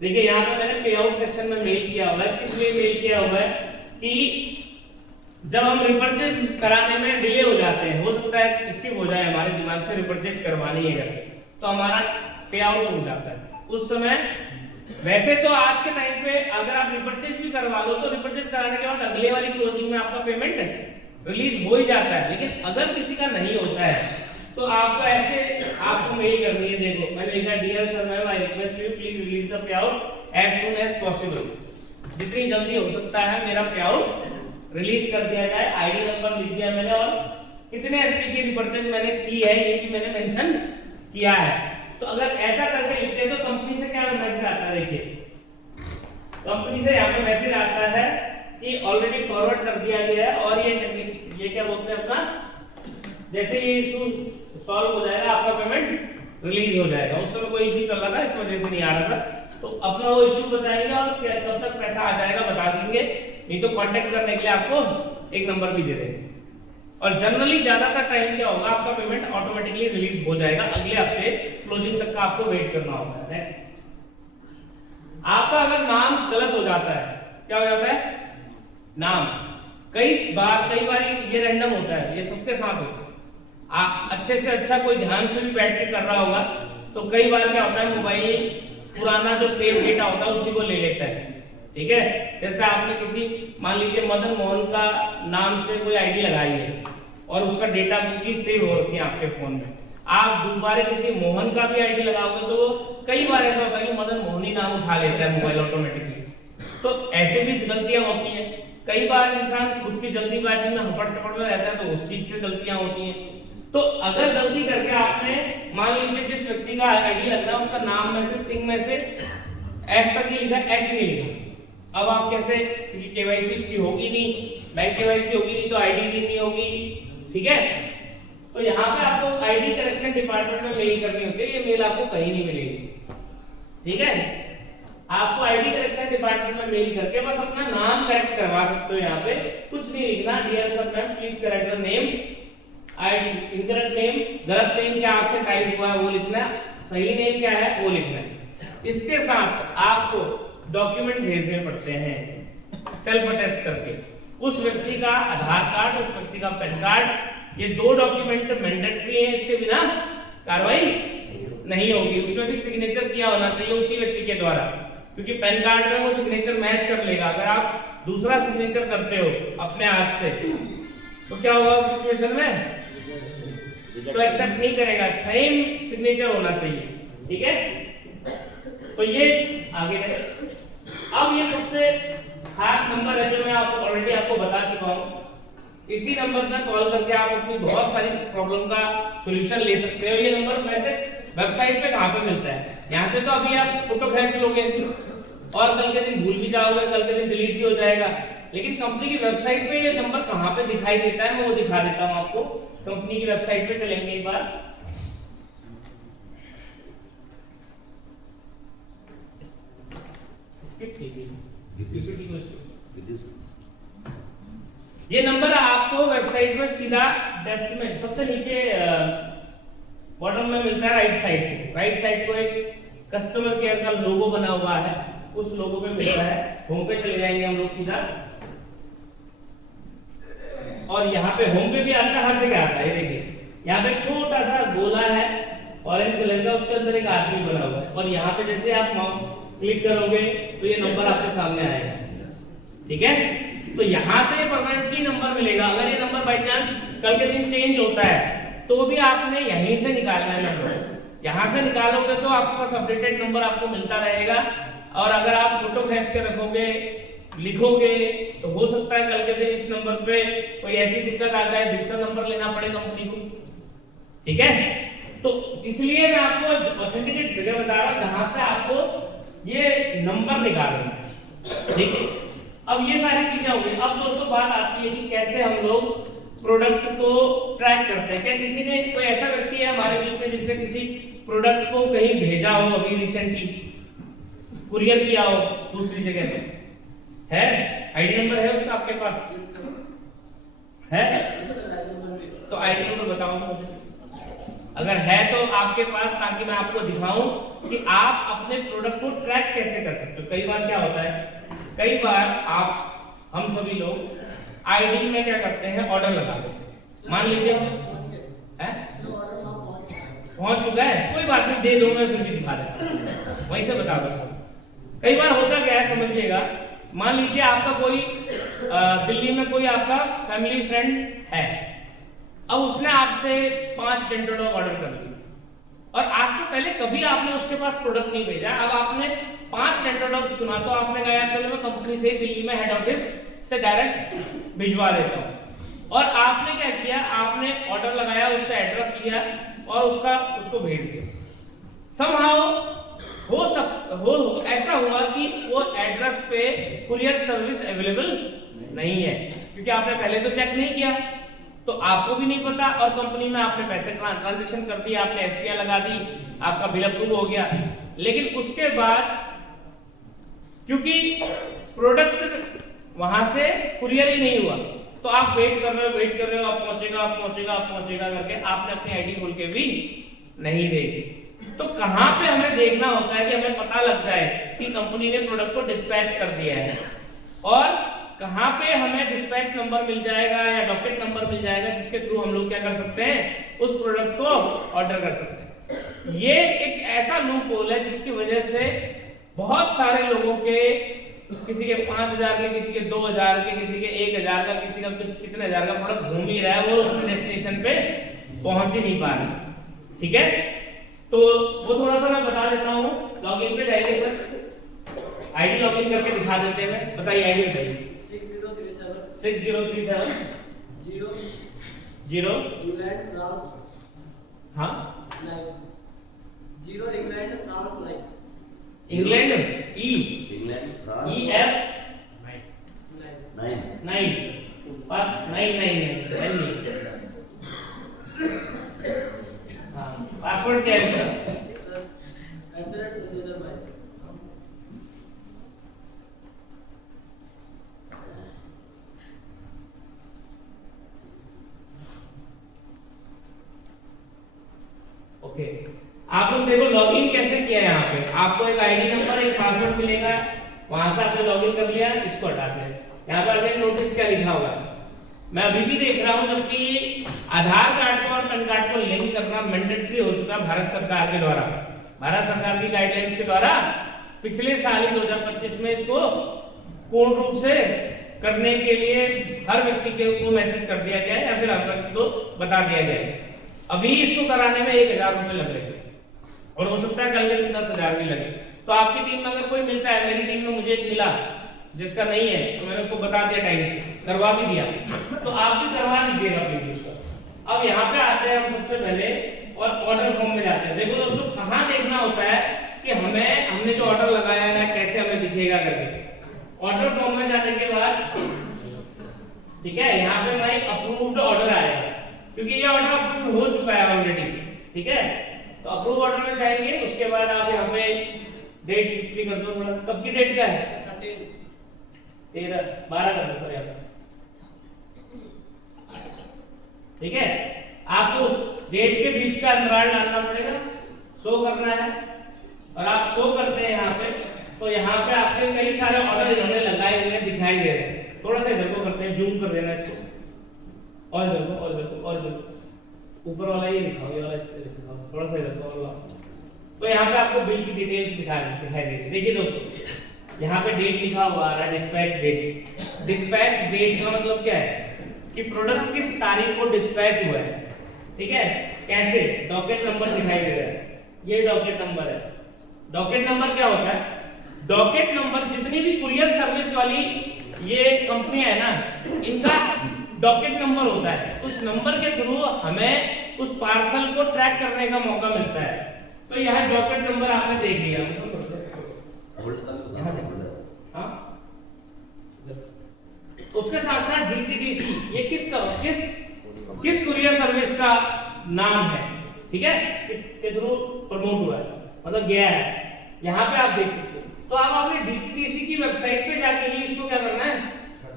देखिए, यहाँ पे मैंने पे आउट सेक्शन में मेल किया हुआ है। किस लिए मेल किया हुआ है कि जब हम रिपर्चेज कराने में डिले हो जाते हैं, हो सकता है स्किप हो जाए हमारे दिमाग से रिपर्चेज करवानी है तो हमारा पे आउट हो जाता है उस समय। वैसे तो आज के टाइम पे अगर आप रिपर्चेज भी करवा लो तो रिपर्चेज कराने के बाद अगले वाली क्लोजिंग में आपका पेमेंट रिलीज हो ही जाता है। लेकिन अगर किसी का नहीं होता है तो आपको ऐसे आपको मेल करनी है। देखो मैंने लिखा, dear sir ma'am, I request you please release the payout as soon as possible. जितनी जल्दी हो सकता है मेरा पे आउट रिलीज कर दिया जाए। आईडी नंबर लिख दिया मैंने और कितने एसपी की रिपर्चेज मैंने की है ये भी मैंने मेंशन किया है। तो अगर ऐसा करके लिखते हैं तो कंपनी से क्या मैसेज आता है, देखिए कंपनी से यहाँ पे मैसेज आता है कि ऑलरेडी फॉरवर्ड कर दिया गया है और ये क्या बोलते हैं अपना, जैसे ये इशू सॉल्व हो जाएगा आपका पेमेंट रिलीज हो जाएगा। उस समय कोई इशू चल रहा था इस वजह से नहीं आ रहा था, तो अपना वो इशू बताएंगे और कब तक पैसा आ जाएगा बता देंगे। नहीं तो कांटेक्ट करने के लिए आपको एक नंबर भी दे देंगे। और जनरली ज्यादातर टाइम क्या होगा, आपका पेमेंट ऑटोमेटिकली रिलीज हो जाएगा। अगले हफ्ते क्लोजिंग तक का आपको वेट करना होगा। नेक्स्ट, आपका अगर नाम गलत हो जाता है, क्या हो जाता है नाम, कई बार ये रैंडम होता है, ये सबके साथ होता है। आप अच्छे से अच्छा कोई ध्यान से भी बैठ के कर रहा होगा तो कई बार क्या होता है, मोबाइल पुराना जो सेव डेटा होता है उसी को ले लेता है। ठीक है, जैसे आपने किसी मान लीजिए मदन मोहन का नाम से कोई आईडी लगाई है और उसका डेटा बुक सेव हो रखी है आपके फोन में, आप दोबारा किसी मोहन का भी आईडी लगाओगे तो कई बार ऐसा होता है कि मदन मोहन ही नाम उठा लेता है मोबाइल ऑटोमेटिकली। तो ऐसे भी गलतियां होती हैं। कई बार इंसान खुद की जल्दीबाजी में हपड़ तपड़ में रहता है तो उस चीज से गलतियां होती हैं। तो अगर गलती करके आपने मान लीजिए जिस व्यक्ति का आईडी लग रहा है उसका नाम में से सिंह में से एस तक ही लिखा, एच नहीं लिखा, अब आप कैसे, क्योंकि केवाईसी इसकी होगी नहीं, बैंक केवाईसी होगी नहीं तो आईडी भी नहीं होगी। ठीक है, तो यहाँ पे आपको आईडी करेक्शन डिपार्टमेंट में मेल करनी होती है, ये मेल आपको कहीं नहीं मिलेगी। ठीक है, आपको आईडी करेक्शन डिपार्टमेंट में मेल करके बस अपना नाम करेक्ट करवा सकते हो। यहाँ पे कुछ नहीं लिखना, dear sir ma'am please correct the name, ID incorrect name, गलत नेम क्या आपसे टाइप हुआ है वो लिखना, सही नेम क्या है वो लिखना है। इसके साथ आपको डॉक्यूमेंट भेजने पड़ते हैं सेल्फ अटेस्ट करके, उस व्यक्ति का आधार कार्ड, उस व्यक्ति का पैन कार्ड, ये दो डॉक्यूमेंट मैंडेटरी है, इसके बिना कार्रवाई नहीं होगी। उसमें भी सिग्नेचर किया होना चाहिए उसी व्यक्ति के द्वारा, क्योंकि पैन कार्ड में वो सिग्नेचर मैच कर लेगा। अगर आप दूसरा सिग्नेचर करते हो अपने हाथ से तो क्या होगा उस सिचुएशन में, तो एक्सेप्ट नहीं करेगा, सेम सिग्नेचर होना चाहिए। ठीक है, तो ये आगे है। अब ये सबसे खास नंबर है जो मैं आपको ऑलरेडी आपको बता चुका हूं। इसी नंबर पर कॉल करके आप अपनी बहुत सारी प्रॉब्लम का सॉल्यूशन ले सकते हो। ये नंबर वैसे वेबसाइट पे कहां पे मिलता है, यहां से तो अभी आप फोटो खींच लोगे और कल के दिन भूल भी जाओगे, कल के दिन डिलीट भी हो जाएगा, लेकिन कंपनी की वेबसाइट पे ये नंबर कहां पे दिखाई देता है मैं वो दिखा देता हूं आपको। कंपनी की वेबसाइट पे चलेंगे एक बार, ये नंबर आपको वेबसाइट में सीधा लेफ्ट में सबसे नीचे बॉटम में मिलता है, राइट साइड को एक कस्टमर केयर का लोगो बना हुआ है, उस लोगो पे मिलता है। होम पे चले जाएंगे हम लोग सीधा, और यहाँ पे होम पे भी आता है, हर जगह आता है। ये देखिए यहाँ पे छोटा सा गोला है ऑरेंज कलर का, उसके अंदर एक आदमी बना हुआ है, और यहाँ पे जैसे आप माउस क्लिक करोगे तो ये नंबर आपके सामने आएगा। ठीक है, तो यहाँ से परमानेंटली नंबर मिलेगा। अगर ये नंबर बाई चांस कल के दिन चेंज होता है तो भी आपने यहीं से निकालना है नंबर। यहाँ से निकालोगे तो आपके पास अपडेटेड नंबर आपको मिलता रहेगा। और अगर आप फोटो खींच के रखोगे, लिखोगे, तो हो सकता है कल के दिन इस नंबर पे कोई ऐसी दिक्कत आ जाए, दूसरा नंबर लेना पड़े कंपनी को। ठीक है, तो इसलिए मैं आपको ऑथेंटिकेट जगह बता रहा हूं जहां से आपको ये नंबर निकालना है। ठीक है, अब ये सारी चीजें हो गई। अब दोस्तों बात आती है कि कैसे हम लोग प्रोडक्ट को ट्रैक करते हैं। क्या किसी ने, कोई ऐसा व्यक्ति है हमारे बीच में जिसने किसी प्रोडक्ट को कहीं भेजा हो, अभी रिसेंटली कुरियर किया हो दूसरी जगह पे? है? आईडी नंबर है उसका आपके पास? है? तो आईडी नंबर बताओ मुझे, अगर है तो आपके पास, ताकि मैं आपको दिखाऊं कि आप अपने प्रोडक्ट को ट्रैक कैसे कर सकते हो। कई बार क्या होता है, कई बार हम सभी लोग आईडी में क्या करते हैं, ऑर्डर लगा देते हैं। मान लीजिए पहुंच चुका है, कोई बात नहीं, दे दो, मैं फिर भी दिखा देता हूं, वहीं से बता दो। कई बार होता क्या है समझिएगा, मान लीजिए आपका कोई दिल्ली में कोई आपका फैमिली फ्रेंड है, अब उसने आपसे 5 डेंटोडॉग ऑर्डर कर ली और आज से पहले कभी आपने उसके पास प्रोडक्ट नहीं भेजा। अब आपने 5 डेंटोडॉग सुना तो आपने कहा यार चलो मैं कंपनी से दिल्ली में हेड ऑफिस से डायरेक्ट भिजवा देता हूं। और आपने क्या किया, आपने ऑर्डर लगाया, उससे एड्रेस लिया और उसको भेज दिया। समहाउ ऐसा हुआ कि वो एड्रेस पे कुरियर सर्विस अवेलेबल नहीं है, क्योंकि आपने पहले तो चेक नहीं किया, तो आपको भी नहीं पता, और कंपनी में आपने पैसे ट्रांजैक्शन कर दिया, आपने एसपीआई लगा दी, आपका बिल अप्रूव हो गया। लेकिन उसके बाद क्योंकि प्रोडक्ट वहां से कुरियर ही नहीं हुआ, तो आप वेट कर रहे हो, आप पहुंचेगा करके आपने अपनी आईडी खोल के भी नहीं देखी। तो कहां पे हमें देखना होता है कि हमें पता लग जाए कि कंपनी ने प्रोडक्ट को डिस्पैच कर दिया है, और कहां पे हमें डिस्पैच नंबर मिल जाएगा या डॉकेट नंबर मिल जाएगा, जिसके थ्रू हम लोग क्या कर सकते हैं, उस प्रोडक्ट को ऑर्डर कर सकते हैं। ये एक ऐसा लूप होल है जिसकी वजह से बहुत सारे लोगों के, किसी के 5000 के, किसी के 2000 के, किसी के 1000 का, किसी का कुछ कितने हजार का प्रोडक्ट घूम ही रहा है, वो अपने डेस्टिनेशन पे पहुंच ही नहीं पा रहे। ठीक है, तो वो थोड़ा सा मैं बता देता हूँ। लॉगिन पे जाइए सर, आईडी लॉगिन करके दिखा देते हैं। बताइए आईडी बताइए। 6037 0 इंग्लैंड फ्रांस, हाँ 0 England France 9 England England France EF 9 9 पास 9 हाँ, पासवर्ड क्या है इसका? ओके, आप लोग देखो लॉगिन कैसे किया है। यहाँ पे आपको एक आईडी नंबर, एक पासवर्ड मिलेगा, वहां से आपने लॉगिन कर लिया, इसको हटा दिया। यहाँ पर आगे नोटिस क्या लिखा होगा, मैं अभी भी देख रहा हूँ, जबकि आधार कार्ड को और पैन कार्ड को लिंक करना मैंडेटरी हो चुका है भारत सरकार के द्वारा। भारत सरकार की गाइडलाइंस के द्वारा पिछले साल ही 2025 में इसको पूर्ण रूप से करने के लिए हर व्यक्ति को मैसेज कर दिया गया है, या फिर हर व्यक्ति को बता दिया गया है। अभी इसको कराने में 1000 रुपए लग रहे थे, और हो सकता है कल के दिन 10,000 भी लगे। तो आपकी टीम में अगर कोई मिलता है, मेरी टीम में मुझे एक मिला जिसका नहीं है, तो मैंने उसको बता दिया, टाइम से करवा भी दिया, तो आप भी करवा लीजिएगा प्लीज उसको। अब यहाँ पे आते हैं हम सबसे पहले, और ऑर्डर फॉर्म में जाते हैं। देखो दोस्तों, कहाँ देखना होता है कि हमने जो ऑर्डर लगाया है कैसे हमें दिखेगा करके। ऑर्डर फॉर्म में जाने के बाद, ठीक है, यहाँ पे भाई अप्रूव्ड ऑर्डर आएगा, क्योंकि ये ऑर्डर अप्रूव हो चुका है ऑलरेडी। ठीक है, तो अप्रूव ऑर्डर में जाएंगे, उसके बाद आप यहाँ पे डेट पिछली कर दो थोड़ा। कब की डेट क्या है? 13-12 कर दो सर यहाँ पे। ठीक है, आपको उस डेट के बीच का अंतराल डालना पड़ेगा, शो करना है, और आप शो करते हैं यहाँ पे, तो यहाँ पे आपके कई सारे ऑर्डर इन्होंने लगाए हुए दिखाई दे रहे हैं। थोड़ा सा इधर को करते हैं, जूम कर देना इसको, और इधर को, और इधर को, और इधर को, ऊपर वाला ये दिखाओ, ये वाला इस तरह दिखाओ, थोड़ा सा इधर को। तो यहाँ पे आपको बिल की डिटेल्स दिखाई दे रही है। देखिए दोस्तों, यहाँ पे डेट लिखा हुआ आ रहा है, डिस्पैच डेट, डिस्पैच डेट का मतलब क्या है कि प्रोडक्ट किस तारीख को डिस्पैच हुआ है, ठीक है। कैसे, डॉकेट नंबर दिखाई दे रहा है, ये डॉकेट नंबर है। डॉकेट नंबर क्या होता है? डॉकेट नंबर, जितनी भी कुरियर सर्विस वाली ये कंपनियां है ना, इनका डॉकेट नंबर होता है। उस नंबर के थ्रू हमें उस पार्सल को ट्रैक करने का मौका मिलता है। तो यह डॉकेट नंबर आपने देख लिया, हाँ। उसके साथ साथ डीटीडीसी, ये किस कुरियर सर्विस का नाम है, ठीक है, के थ्रू प्रमोट हुआ है, मतलब गया है, यहाँ पे आप देख सकते हो। तो आप अपने डीटीडीसी की वेबसाइट पे जाके ही इसको क्या करना है,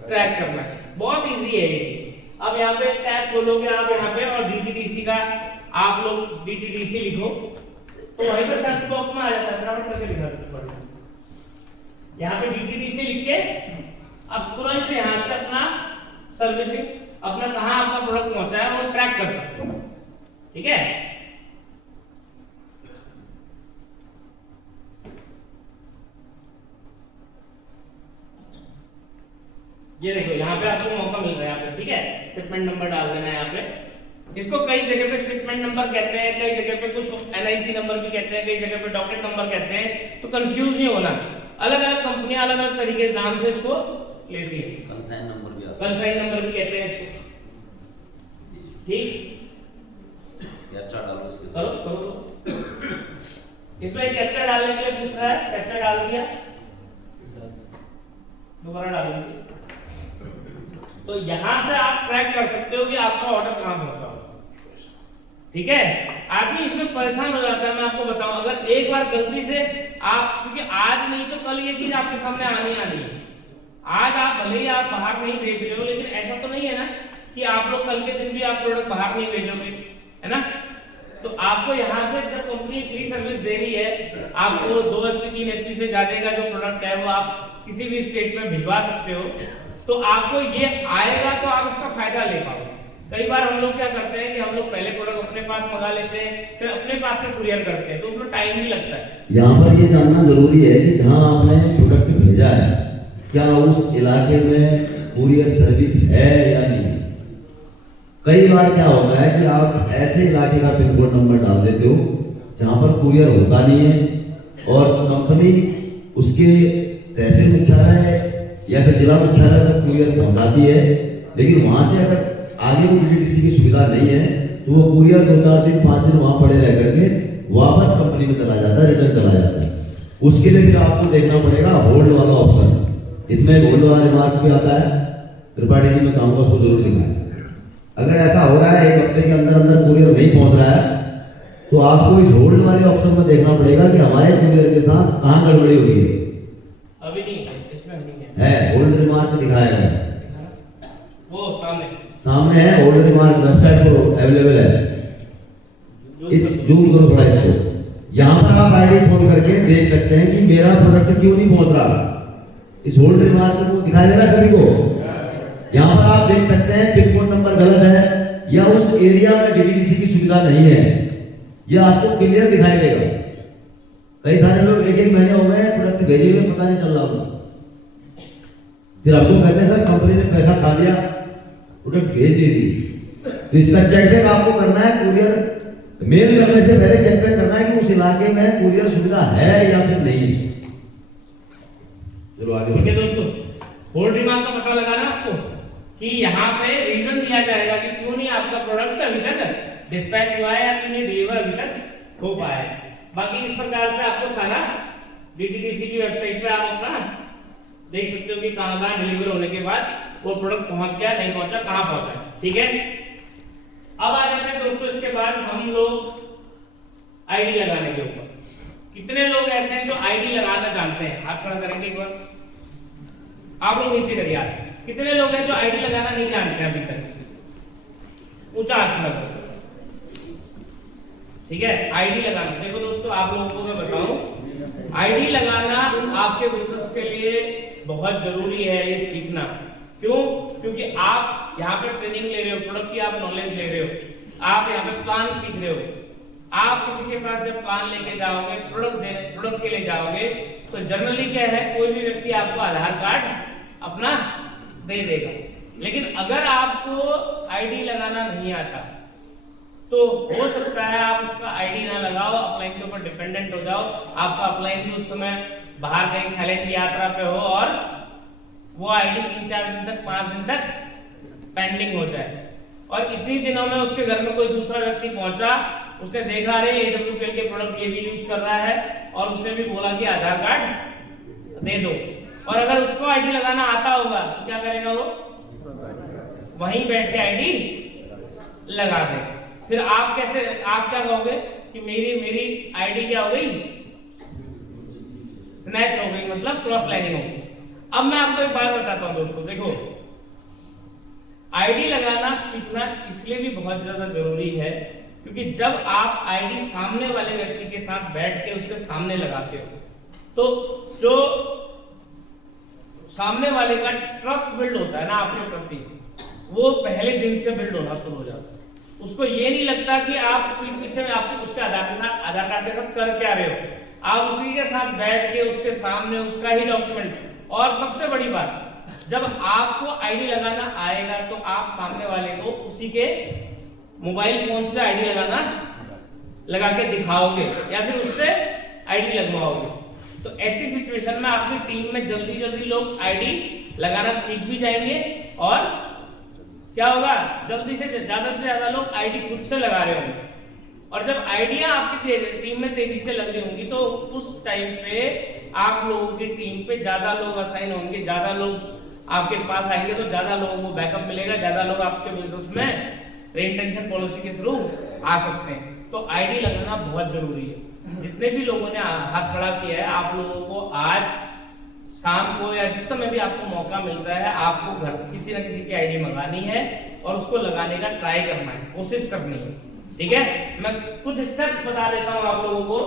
ट्रैक करना है। बहुत इजी है ये चीज। अब यहाँ पे टैग खोलोगे आप यहाँ पे और डीटीडीसी का आप लोग डीटीडीसी लिखो तो वहीं पे सर्च बॉक्स में आ जाता है, फटाफट करके लिखा पड़ेगा। यहाँ पे डीटीडीसी लिख के अब तुरंत यहाँ से अपना सर्विसिंग, अपना कहाँ आपका प्रोडक्ट पहुंचा है वो ट्रैक कर सकते हो, ठीक है। ये देखो यहाँ पे आपको मौका मिल रहा है यहाँ पे, ठीक है। शिपमेंट नंबर डाल देना है यहाँ पे। इसको कई जगह पे शिपमेंट नंबर कहते हैं, कई जगह पे कुछ एनआईसी नंबर भी कहते हैं, कई जगह पे डॉकेट नंबर कहते हैं। तो कंफ्यूज नहीं होना, अलग अलग कंपनियां अलग अलग तरीके नाम से इसको लेती है। कंसाइन नंबर भी आता कंसाइन नंबर भी कहते हैं इसको, ठीक। कैप्चा डालो इसके करो साथ। करो इसमें कैप्चा डालने के लिए पूछ रहा है, कैप्चा डाल दिया, दोबारा डाल दीजिए। तो यहां से आप ट्रैक कर सकते हो कि आपका ऑर्डर कहां पहुंचा, ठीक है। आदमी इसमें परेशान हो जाता है, मैं आपको बताऊं, अगर एक बार गलती से आप, क्योंकि आज नहीं तो कल ये चीज आपके सामने आनी है। आज आप भले ही आप बाहर नहीं भेज रहे हो, लेकिन ऐसा तो नहीं है ना कि आप लोग कल के दिन भी आप प्रोडक्ट बाहर नहीं भेजोगे, है ना। तो आपको यहाँ से जब कंपनी फ्री सर्विस दे रही है, आपको 2 SP 3 SP से ज्यादा का जो प्रोडक्ट है वो आप किसी भी स्टेट में भिजवा सकते हो, तो आपको ये आएगा तो आप इसका फायदा ले पाओगे। कई बार हम लोग क्या करते हैं कि हम लोग पहले प्रोडक्ट अपने पास मंगा लेते हैं, फिर अपने पास से कुरियर करते हैं, तो उसमें टाइम भी लगता है। यहाँ पर ये जानना जरूरी है कि जहाँ आपने प्रोडक्ट भेजा है क्या उस इलाके में कुरियर सर्विस है या नहीं। कई बार क्या होता है कि आप ऐसे इलाके का पिन कोड नंबर डाल देते हो जहाँ पर कुरियर होता नहीं है, और कंपनी उसके तहसील मुख्यालय या फिर जिला मुख्यालय तक कुरियर पहुंचाती है, लेकिन वहां से अगर आगे को डीटीडीसी की सुविधा नहीं है तो वो कुरियर 2-4 दिन 5 दिन वहां पड़े रह करके वापस कंपनी में चला जाता है, रिटर्न चला जाता है। उसके लिए फिर आपको देखना पड़ेगा होल्ड वाला ऑप्शन। इसमें होल्ड वाला रिमार्क भी आता है, त्रिपाठी जी मैं चाहूंगा उसको जरूर दिखाएं। अगर ऐसा हो रहा है 1 हफ्ते के अंदर अंदर कुरियर नहीं पहुंच रहा है तो आपको इस होल्ड वाले ऑप्शन में देखना पड़ेगा कि हमारे कुरियर के साथ कहाँ गड़बड़ी हो रही है। अभी नहीं है, इसमें नहीं है, होल्ड रिमार्क दिखाया गया वो सामने है। होल्ड रिमार्क वेबसाइट पर अवेलेबल है। इस जूम करो थोड़ा इसको। यहाँ पर आप आईडी फोन करके देख सकते हैं कि मेरा प्रोडक्ट क्यों नहीं पहुंच रहा। इस होल्ड रिमार्क को दिखाई दे रहा है सभी को। यहाँ पर आप देख सकते हैं पिन कोड नंबर गलत है या उस एरिया में डीटीडीसी की सुविधा नहीं है, यह आपको क्लियर दिखाई देगा। कई सारे लोग 1-1 महीने हो गए प्रोडक्ट भेजे हुए, पता नहीं चल रहा उनको। फिर आपको कहते हैं सर कंपनी ने पैसा खा लिया, प्रोडक्ट भेज दी थी। तो इसका चेक बैक आपको करना है, कुरियर मेल करने से पहले चेक बैक करना है कि उस इलाके में कुरियर सुविधा है या फिर नहीं। चलो आगे। ठीक है दोस्तों, होल्ड रिमार्क का पता लगाना आपको कि यहाँ पे रीजन दिया जाएगा कि क्यों नहीं आपका प्रोडक्ट अभी तक डिस्पैच हुआ है या क्यों नहीं डिलीवर अभी तक हो पाया है। बाकी इस प्रकार से आपको सारा डीटीडीसी की वेबसाइट पे आप अपना देख सकते हो कि कहाँ कहाँ डिलीवर होने के बाद वो प्रोडक्ट पहुंच गया, नहीं पहुंचा, कहाँ पहुंचा, ठीक है। अब आ जाते हैं दोस्तों इसके बाद हम लोग आईडी लगाने के ऊपर। कितने लोग ऐसे हैं जो आईडी लगाना जानते हैं, हाथ खड़ा करेंगे एक बार। आप लोग नीचे करिए हाथ। कितने लोग हैं जो आईडी लगाना नहीं जानते अभी तक, ऊंचा हाथ खड़ा करो, ठीक है। आईडी लगाना, देखो दोस्तों आप लोगों को मैं बताऊं, आईडी लगाना आपके बिजनेस के लिए बहुत जरूरी है ये सीखना। क्यों? क्योंकि आप यहाँ पे ट्रेनिंग ले रहे हो, प्रोडक्ट की आप नॉलेज ले रहे हो, आप यहाँ पे प्लान सीख रहे हो। आप किसी के पास जब प्लान लेके जाओगे, प्रोडक्ट के लिए जाओगे, तो जनरली क्या है, कोई भी व्यक्ति आपको आधार कार्ड अपना दे देगा। लेकिन अगर आपको आईडी लगाना नहीं आता तो हो सकता है आप उसका आईडी ना लगाओ, अपलाइन के ऊपर डिपेंडेंट हो जाओ, आपका अपलाइन भी उस समय बाहर कहीं थाईलैंड की यात्रा पे हो और वो आईडी 3-4 दिन तक 5 दिन तक पेंडिंग हो जाए, और इतनी दिनों में उसके घर में कोई दूसरा व्यक्ति पहुंचा, उसने देखा अरे AWPL के प्रोडक्ट ये भी यूज कर रहा है, और उसने भी बोला कि आधार कार्ड दे दो, और अगर उसको आईडी लगाना आता होगा तो क्या करेगा वो? वहीं बैठ के आईडी लगा दे। फिर आप क्या कहोगे कि मेरी आईडी क्या हो गई? स्नैच हो गई, मतलब क्रॉस लाइनिंग हो गई। अब मैं आपको एक बात बताता हूं दोस्तों, देखो आईडी लगाना सीखना इसलिए भी बहुत ज्यादा जरूरी है क्योंकि जब आप आईडी सामने वाले व्यक्ति के साथ बैठ के उसके सामने लगाते हो तो जो सामने वाले का ट्रस्ट बिल्ड होता है ना आपके प्रति, वो पहले दिन से बिल्ड होना शुरू हो जाता है। उसको ये नहीं लगता कि आप पीछे में आपके उसके आधार कार्ड के साथ कर क्या रहे हो, आप उसी के साथ बैठ के उसके सामने उसका ही डॉक्यूमेंट। और सबसे बड़ी बात, जब आपको आईडी लगाना आएगा तो आप सामने वाले को उसी के मोबाइल फोन से आईडी लगा के दिखाओगे या फिर उससे आईडी लगवाओगे। तो ऐसी सिचुएशन में आपकी टीम में जल्दी लोग आईडी लगाना सीख भी जाएंगे, और क्या होगा, जल्दी से ज्यादा लोग आईडी खुद से लगा रहे होंगे। और जब आईडियां आपकी टीम में तेजी से लग रही होंगी तो उस टाइम पे आप लोगों की टीम पे ज्यादा लोग असाइन होंगे, ज्यादा लोग आपके पास आएंगे, तो ज्यादा लोगों को बैकअप मिलेगा, ज्यादा लोग आपके बिजनेस में रिटेंशन पॉलिसी के थ्रू आ सकते हैं। तो आईडी लगाना बहुत जरूरी है। जितने भी लोगों ने हाथ खड़ा किया है, आप लोगों को आज शाम को या जिस समय भी आपको मौका मिलता है, आपको घर से किसी ना किसी की आईडी मंगानी है और उसको लगाने का ट्राई करना है, कोशिश करनी है। ठीक है, मैं कुछ स्टेप्स बता देता हूं आप लोगों को।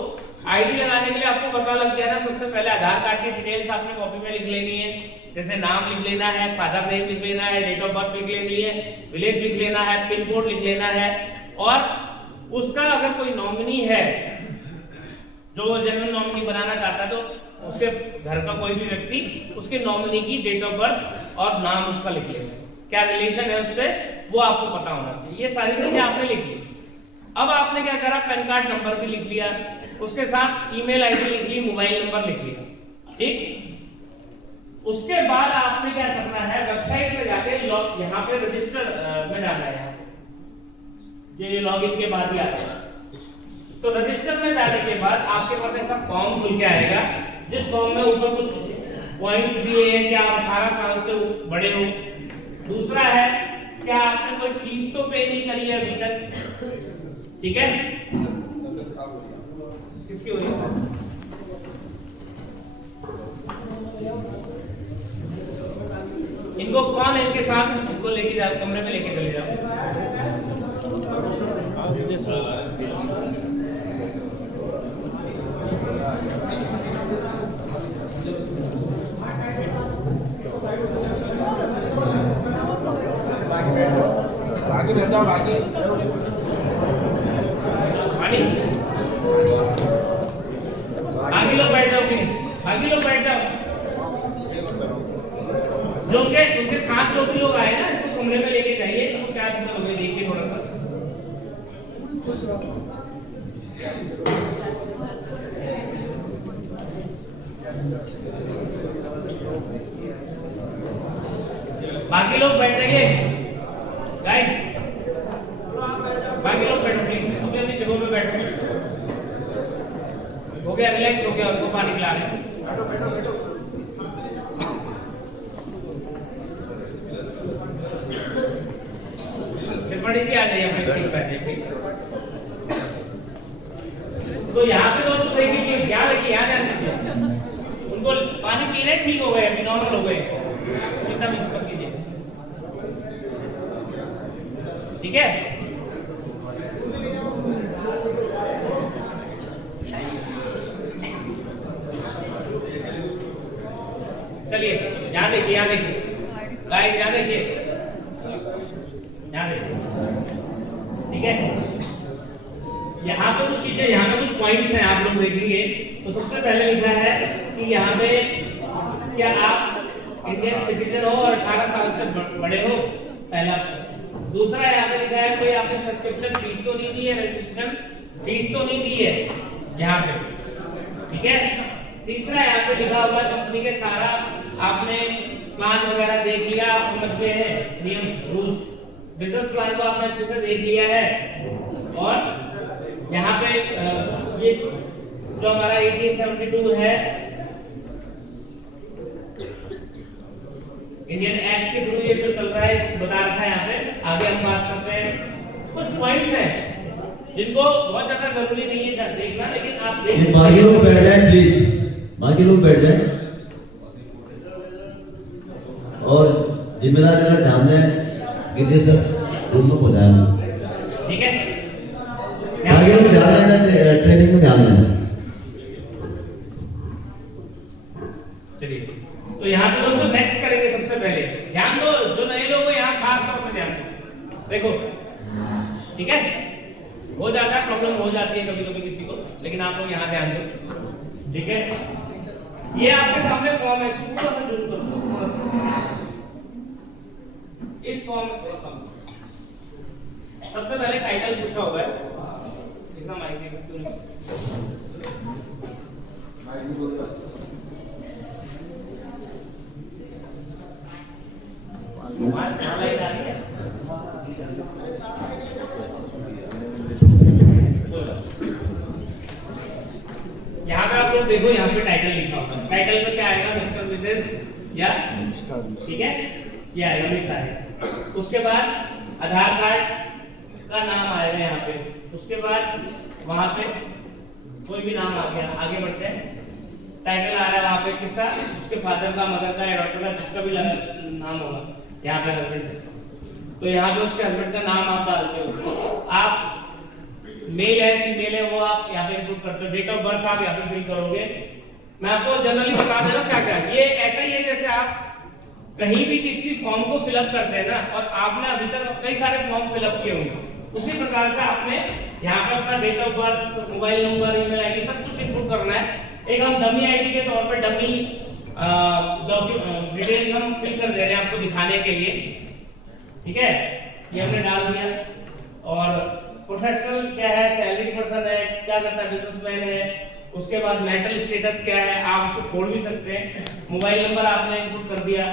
आईडी लगाने के लिए आपको पता लग गया ना, सबसे पहले आधार कार्ड की डिटेल्स आपने कॉपी में लिख लेनी है, जैसे नाम लिख लेना है, फादर नेम लिख लेना है, डेट ऑफ बर्थ लिख लेनी है, विलेज लिख लेना है, पिन कोड लिख लेना है, और उसका अगर कोई नॉमिनी है जो जेन्युइन नॉमिनी बनाना चाहता है तो उसके घर का कोई भी व्यक्ति उसके नॉमिनी की डेट ऑफ बर्थ और नाम उसका लिख लेना, क्या रिलेशन है उससे वो आपको पता होना चाहिए। ये सारी चीजें आपने लिख ली। अब आपने क्या करा, पैन कार्ड नंबर भी लिख लिया, उसके साथ ईमेल आईडी लिख ली, मोबाइल नंबर लिख लिया। ठीक, उसके बाद आपने क्या करना है, वेबसाइट पे जाके यहाँ पे रजिस्टर में जाना है, ये लॉगिन के बाद ही आता है। तो रजिस्टर में जाने के बाद आपके पास ऐसा फॉर्म खुल के आएगा, जिस फॉर्म में ऊपर कुछ पॉइंट्स दिए हैं कि आप 18 साल से बड़े हो। दूसरा है क्या आपने कोई फीस तो पे नहीं करी है अभी तक, ठीक है। किसकी हुई? इनको कौन है इनके साथ, इनको लेके जाओ, कमरे में लेके चले जाओ। आगे बैठ जाओ, आगे आगे लोग बैठ जाओ, प्लीज आगे लोग बैठ जाओ। जो उनके साथ जो भी लोग आए ना, इनको कमरे में लेके जाइए, इनको क्या दिक्कत हो गई देखिए थोड़ा सा। बाकी लोग बैठ जाइए गाइस, बाकी लोग बैठो प्लीज, अपनी अपनी जगहों पे बैठो। हो गया, रिलैक्स हो गया, उनको पानी पिला रहे हैं। फिर पंडित जी आ जाइए अपने सीट पे प्लीज। तो यहाँ पे दोस्तों देखिए क्या लगी, यहाँ ध्यान दीजिए, उनको पानी पी रहे ठीक हो गए, अभी नॉर्मल हो गए, एकदम मत कीजिए, ठीक है। चलिए यहाँ देखिए, यहाँ देखिए गाइस, यहाँ देखिए, यहाँ देखिए, ठीक है। यहाँ पे कुछ चीजें, यहाँ पे कुछ पॉइंट्स हैं, आप लोग देखेंगे। तो सबसे पहले लिखा है कि यहाँ पे क्या आप इंडियन सिटीजन हो और 18 साल से बड़े हो, पहला। दूसरा यहाँ पे लिखा है कोई आपने सब्सक्रिप्शन फीस तो नहीं दी है, रजिस्ट्रेशन फीस तो नहीं दी है यहाँ पे, ठीक है। तीसरा यहाँ पे लिखा हुआ कंपनी के सारा आपने प्लान वगैरह देख लिया, आप समझ गए हैं नियम रूल्स, बिजनेस प्लान को आपने अच्छे से देख लिया है। और यहाँ पे ये जो हमारा 1872 है इंडियन एक्ट के थ्रू ये जो चल रहा है, इस बता रखा है यहाँ पे। आगे हम बात करते हैं, कुछ पॉइंट्स हैं जिनको बहुत ज्यादा जरूरी नहीं है देखना, लेकिन आप देख बाकी लोग बैठ जाए प्लीज, बाकी लोग बैठ जाए और जिम्मेदार अगर ध्यान दें कि सब रूम में पहुंचाया, ठीक है। बाकी लोग ध्यान दें, ट्रेनिंग में ध्यान दें। चलिए, तो यहाँ पे दोस्तों नेक्स्ट करेंगे। सबसे पहले ध्यान दो, जो नए लोग हो यहाँ खास तौर पर ध्यान दो, देखो, ठीक है। हो जाता है, प्रॉब्लम हो जाती है कभी कभी किसी को, लेकिन आप लोग यहाँ ध्यान दो, ठीक है। ये आपके सामने फॉर्म है, इसको पूरा सा जरूर कर दो। इस फॉर्म में सबसे पहले टाइटल पूछा हुआ है, इतना माइक देखो क्यों नहीं, यहाँ पे आप लोग देखो, यहाँ पे टाइटल लिखा होगा, टाइटल में क्या आएगा, मिस्टर मिसेस या, ठीक है, ये आएगा मिस आएगा। उसके बाद आधार कार्ड का नाम आएगा यहाँ पे, उसके बाद वहां पे कोई भी नाम आ गया, आगे बढ़ते हैं। टाइटल आ रहा है वहां पे किसका, उसके फादर का, मदर का या डॉक्टर का, जिसका भी नाम होगा। यहाँ पे हस्बैंड, तो यहाँ पे उसके हस्बैंड का नाम आप डालते हो, आप मेल है फीमेल है वो आप यहाँ पे इंक्लूड करते हो, डेट ऑफ बर्थ आप यहाँ पे फिल करोगे। मैं आपको जनरली बता दे रहा हूँ क्या क्या, ये ऐसा ही है जैसे आप कहीं भी किसी फॉर्म को फिलअप करते हैं ना, और आपने अभी तक कई सारे फॉर्म फिलअप किए होंगे, उसी प्रकार से आपने यहाँ पे अपना date of birth, mobile number, email ID सब कुछ इनपुट करना है। एक हम डमी आईडी के तौर पर डमी डिटेल्स हम फिल कर दे रहे हैं आपको दिखाने के लिए, ठीक है। ये हमने डाल दिया। और प्रोफेशनल क्या है, सैलरी पर्सन है, क्या करता है, बिजनेसमैन है। उसके बाद मेंटल स्टेटस क्या है, आप उसको छोड़ भी सकते हैं। मोबाइल नंबर आपने इनपुट कर दिया,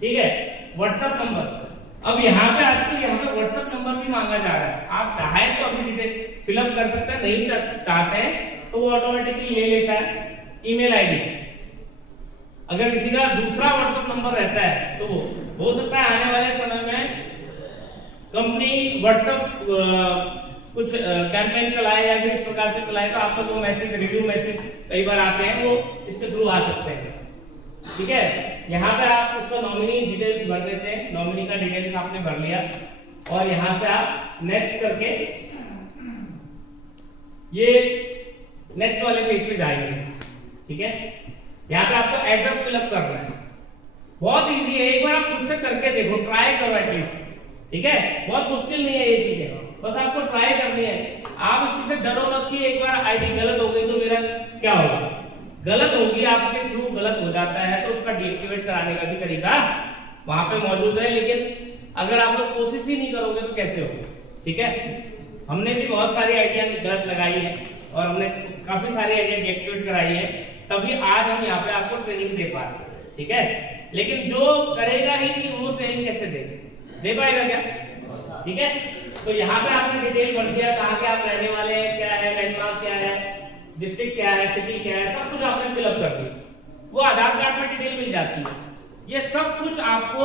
ठीक है। व्हाट्सएप नंबर, अब यहाँ पे आजकल यहाँ पे व्हाट्सएप नंबर भी मांगा जा रहा है, आप चाहें तो अभी डिटेल फिलअप कर सकते हैं, नहीं चाहते हैं तो वो ऑटोमेटिकली ले लेता है। ईमेल आईडी, अगर किसी का दूसरा व्हाट्सएप नंबर रहता है तो वो हो सकता है आने वाले समय में कंपनी व्हाट्सएप कुछ कैंपेन चलाए या फिर इस प्रकार से चलाए, तो आप तक वो मैसेज, रिव्यू मैसेज कई बार आते हैं, वो इसके थ्रू आ सकते हैं, ठीक है। यहाँ पे आप उसका नॉमिनी डिटेल्स भर देते हैं, नॉमिनी का डिटेल्स आपने भर लिया और यहाँ से आप नेक्स्ट करके ये नेक्स्ट वाले पेज पे जाएंगे, ठीक है। यहाँ पे आपको एड्रेस फिलअप करना है, बहुत इजी है, एक बार आप खुद से करके देखो, ट्राई करो एटलीस्ट, ठीक है। बहुत मुश्किल नहीं है ये चीजें, बस आपको ट्राई करनी है। आप इसी से डरो मत कि एक बार आईडी गलत हो गई तो मेरा क्या होगा। गलत होगी, आपके थ्रू गलत हो जाता है तो उसका डीएक्टिवेट कराने का भी तरीका वहां पे मौजूद है, लेकिन अगर आप लोग कोशिश ही नहीं करोगे तो कैसे होगा, ठीक है। हमने भी बहुत सारी आइडिया गलत लगाई है और हमने काफी सारी आइडिया डीएक्टिवेट कराई है, तभी आज हम यहाँ पे आपको ट्रेनिंग दे पा रहे हैं, ठीक है। लेकिन जो करेगा ही नहीं वो ट्रेनिंग कैसे दे पाएगा क्या, ठीक है। तो यहाँ पे आपने डिटेल भर दिया, कहाँ के आप रहने वाले हैं, क्या है लैंडमार्क, क्या है डिस्ट्रिक्ट, क्या है सिटी, क्या है, सब कुछ आपने फिलअप कर दिया। वो आधार कार्ड में डिटेल मिल जाती है। ये सब कुछ आपको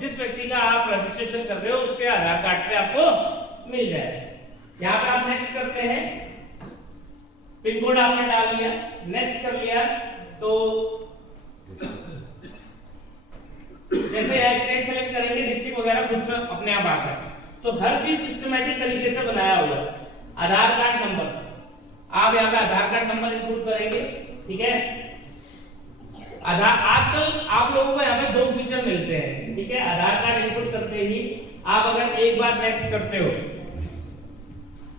जिस व्यक्ति का आप रजिस्ट्रेशन कर रहे हो उसके आधार कार्ड पे आपको मिल जाएगा। यहाँ पे आप नेक्स्ट करते हैं, पिन कोड आपने डाल लिया, नेक्स्ट कर लिया, तो जैसे स्टेट सेलेक्ट करेंगे, डिस्ट्रिक्ट वगैरह खुद से अपने आप आता है। तो हर चीज सिस्टमैटिक तरीके से बनाया हुआ है। आधार कार्ड नंबर, आप यहाँ पे आधार कार्ड नंबर इंक्लूड करेंगे, ठीक है। आजकल आप लोगों को यहाँ पे 2 फीचर मिलते हैं, ठीक है। आधार कार्ड इंक्लूड करते ही आप अगर एक बार नेक्स्ट करते हो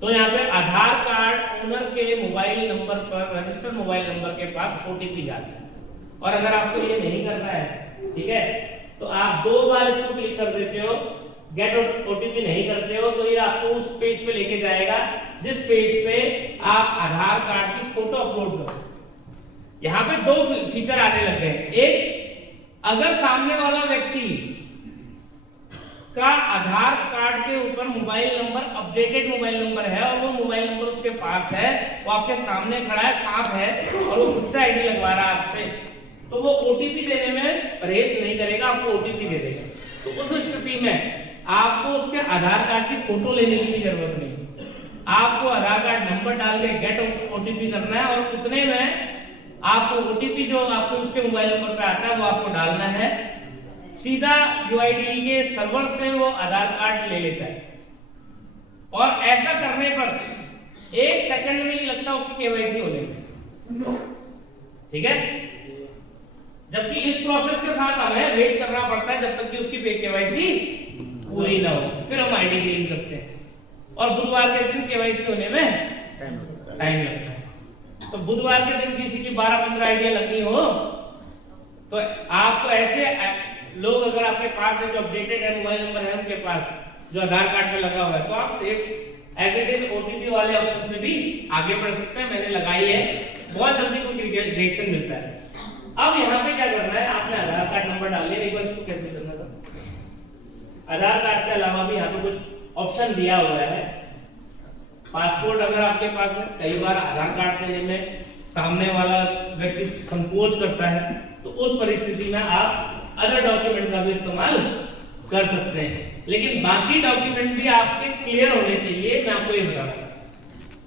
तो यहाँ पे आधार कार्ड ओनर के मोबाइल नंबर पर, रजिस्टर्ड मोबाइल नंबर के पास ओटीपी जाता है। और अगर आपको ये नहीं करना है ठीक है, तो आप 2 बार इसको क्लिक कर देते हो, गेट ओटीपी नहीं करते हो, तो ये आपको उस पेज पे लेके जाएगा जिस पेज पे आप आधार कार्ड की फोटो अपलोड कर सकते हो। यहाँ पे 2 फीचर आने लग गए। एक, अगर सामने वाला व्यक्ति का आधार कार्ड के ऊपर mobile number updated mobile number है और वो मोबाइल नंबर उसके पास है, वो आपके सामने खड़ा है, साफ है, और वो खुद से आईडी लगवा रहा है आपसे, तो वो ओटीपी देने में परहेज नहीं करेगा, आपको ओटीपी दे देगा। तो उस स्थिति में आपको उसके आधार कार्ड की फोटो लेने की जरूरत नहीं, आपको आधार कार्ड नंबर डाल के गेट ओटीपी करना है और उतने में आपको ओटीपी जो आपको उसके मोबाइल नंबर पे आता है वो आपको डालना है, सीधा यूआईडीएआई के सर्वर से वो आधार कार्ड ले लेता है। और ऐसा करने पर 1 सेकंड में नहीं लगता उसकी केवाईसी होने में, ठीक है। जबकि इस प्रोसेस के साथ हमें वेट करना पड़ता है जब तक कि उसकी केवाईसी पूरी ना हो, फिर हम आईडी ग्रीन करते हैं, और बुधवार के दिन केवाईसी होने में टाइम लगता है। तो बुधवार के दिन किसी की 12-15 आईडिया लगनी हो तो आपको ऐसे लोग अगर आपके पास है जो अपडेटेड है, मोबाइल नंबर है उनके पास जो आधार कार्ड पे लगा हुआ है, तो आप save as it is OTP वाले ऑप्शन से भी आगे बढ़ सकते हैं। मैंने लगाई है, बहुत जल्दी कोई रिएक्शन मिलता है। अब यहाँ पे क्या करना है, आपने आधार कार्ड नंबर डाल लिया, एक बार इसको कैंसिल करना था। आधार कार्ड के अलावा भी यहाँ पे कुछ ऑप्शन दिया हुआ है। पासपोर्ट अगर आपके पास है, कई बार आधार कार्ड देने में सामने वाला व्यक्ति संकोच करता है, तो उस परिस्थिति में आप अदर डॉक्यूमेंट का भी इस्तेमाल कर सकते हैं, लेकिन बाकी डॉक्यूमेंट भी आपके क्लियर होने चाहिए। मैं आपको ये बताऊंगा,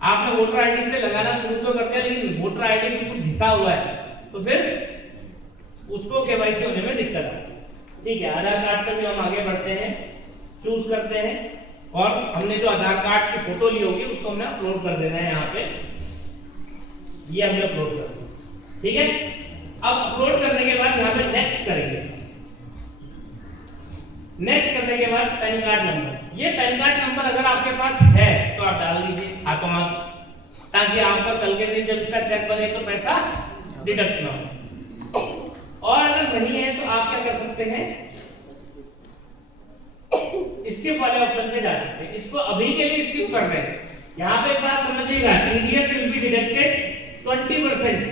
आपने वोटर आईडी से लगाना शुरू तो कर दिया, लेकिन वोटर आईडी में कुछ घिसा हुआ है तो फिर उसको केवाईसी होने में दिक्कत आती है, ठीक है। आधार कार्ड से भी हम आगे बढ़ते हैं, चूज करते हैं, और हमने जो आधार कार्ड की फोटो ली होगी उसको हमने अपलोड कर देना है। यहाँ पे ये हमने अपलोड कर दिया, ठीक है। अब अपलोड करने के बाद यहाँ पे नेक्स्ट करेंगे। नेक्स्ट करने के बाद पैन कार्ड नंबर, ये पैन कार्ड नंबर अगर आपके पास है तो आप डाल दीजिए हाथों हाथ, ताकि आपका कल के दिन जब इसका चेक बने तो पैसा डिडक्ट ना हो। और अगर नहीं है तो आप क्या कर सकते हैं, स्किप वाले ऑप्शन पे जा सकते हैं। इसको अभी के लिए स्किप कर रहे हैं। यहाँ पे एक बात समझिएगा, टीडीएस विल बी डिडक्टेड 20%।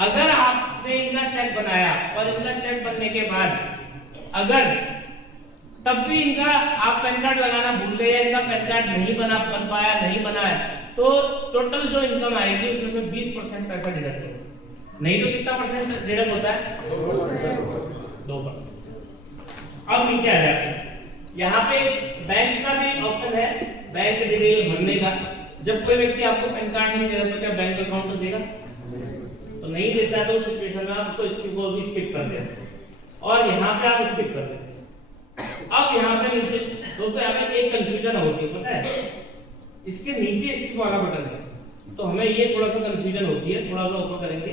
अगर आपने इनका चेक बनाया और इनका चेक बनने के बाद अगर तब भी इनका आप पैन कार्ड लगाना भूल गए या इनका पैन कार्ड नहीं बन पाया, नहीं बना है, तो टोटल जो इनकम आएगी उसमें से 20% पैसा डिडक्ट होगा। नहीं तो कितना परसेंट डिडक्ट होता है? 2%। अब नीचे आ जाते हैं, यहाँ पे बैंक का भी ऑप्शन है, बैंक डिटेल भरने का। जब कोई व्यक्ति आपको पैन कार्ड नहीं दे रहा तो क्या बैंक अकाउंट तो देगा? तो नहीं देता तो उस सिचुएशन में आप तो इसको भी स्किप कर देते हैं, और यहाँ पे आप स्किप कर देते हैं। अब यहाँ पे नीचे दोस्तों यहाँ पे एक कंफ्यूजन होती है, पता है, इसके नीचे स्किप वाला बटन है, तो हमें ये थोड़ा सा कंफ्यूजन होती है। थोड़ा सा ऊपर करेंगे,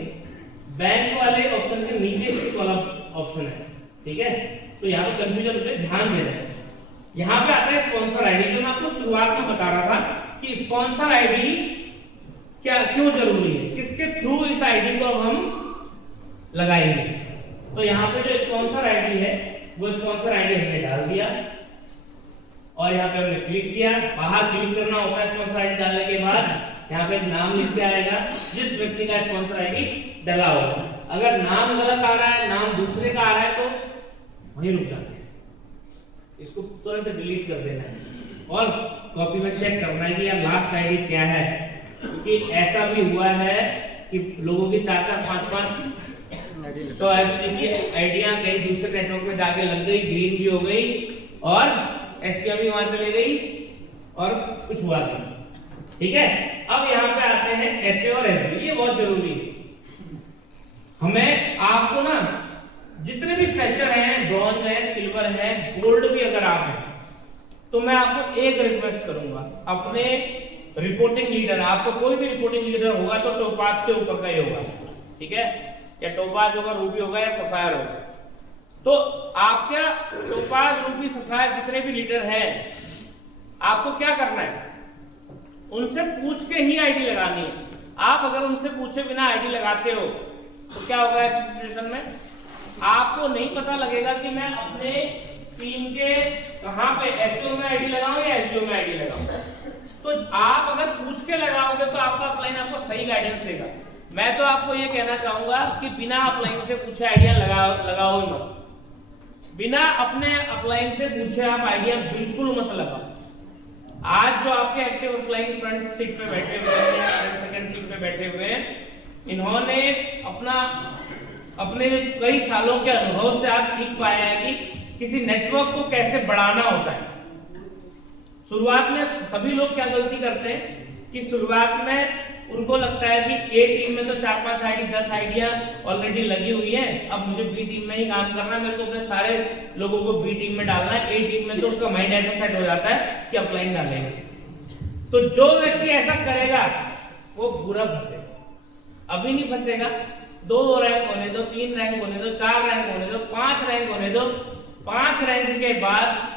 बैंक वाले ऑप्शन के नीचे स्किप वाला ऑप्शन है, ठीक है। तो यहाँ पे कंफ्यूजन होता है, ध्यान देना है। यहाँ पे आता है स्पॉन्सर आईडी, जो मैं आपको शुरुआत में बता रहा था कि स्पॉन्सर आईडी क्या क्यों जरूरी है, किसके थ्रू इस आईडी को हम लगाएंगे। तो यहाँ पे जो स्पॉन्सर आईडी है वो स्पॉन्सर आईडी हमने डाल दिया, और यहाँ पे हमने क्लिक किया। बाहर क्लिक करना होता है स्पॉन्सर आईडी डालने के बाद। यहाँ पे नाम लिख के आएगा जिस व्यक्ति का स्पॉन्सर आईडी डाला होगा। अगर नाम गलत आ रहा है, नाम दूसरे का आ रहा है, तो वहीं रुक जाते हैं, इसको तुरंत डिलीट कर देना है और कॉपी में चेक करना है कि यार लास्ट आईडी क्या है। क्योंकि ऐसा भी हुआ है कि लोगों की 4-4, 5-5 तो एसपी की आइडिया कहीं दूसरे नेटवर्क में जाके लग गई, ग्रीन भी हो गई और एसपी भी वहां चले गई और कुछ हुआ नहीं, ठीक है। अब यहाँ पे आते हैं एसए और एसबी, ये बहुत जरूरी है। हमें आपको ना जितने भी फ्रेशर हैं, ब्रॉन्ज है, सिल्वर है, गोल्ड भी अगर आप हैं, तो मैं आपको एक रिक्वेस्ट करूंगा, अपने रिपोर्टिंग लीडर, आपको कोई भी रिपोर्टिंग लीडर होगा तो टोपाज से ऊपर का ही होगा, ठीक है, या टोपाज होगा, रूबी होगा या सफायर होगा। तो आप क्या टोपाज, रूबी, सफायर जितने भी लीडर हैं, आपको क्या करना है, उनसे पूछ के ही आईडी लगानी है। आप अगर उनसे पूछे बिना आईडी लगाते हो तो क्या होगा ऐसी सिचुएशन में, आपको नहीं पता लगेगा कि मैं अपने टीम के कहां पे एसईओ में आईडी लगाऊं या एसईओ में आईडी लगाऊं। तो आप अगर पूछ के लगाओगे तो आपका अपलाइन आपको सही गाइडेंस देगा। मैं तो आपको ये कहना चाहूंगा कि बिना अपलाइन से पूछे आइडिया लगाओ ही मत। बिना अपने अपलाइन से पूछे आप आइडिया बिल्कुल मत लगाओ। आज जो आपके एक्टिव अपलाइन फ्रंट सीट पे बैठे हुए हैं या सेकंड सीट पे बैठे हुए हैं, इन्होंने अपने कई सालों के अनुभव से आज सीख पाया है कि किसी नेटवर्क को कैसे बढ़ाना होता है। शुरुआत में सभी लोग क्या गलती करते हैं कि शुरुआत में उनको लगता है कि ए टीम में तो 4-5 आईडी 10 आइडिया ऑलरेडी लगी हुई है, अब मुझे बी टीम में ही काम करना है, मेरे को अपने सारे लोगों को बी टीम में डालना है। ए टीम में तो उसका माइंड ऐसा सेट हो जाता है कि अपलाइन डालेंगे। तो जो व्यक्ति ऐसा करेगा वो बुरा फंसेगा। अभी नहीं फंसेगा, 2 रैंक होने दो, 3 रैंक होने दो, 4 रैंक होने दो, 5 रैंक होने दो। 5 रैंक के बाद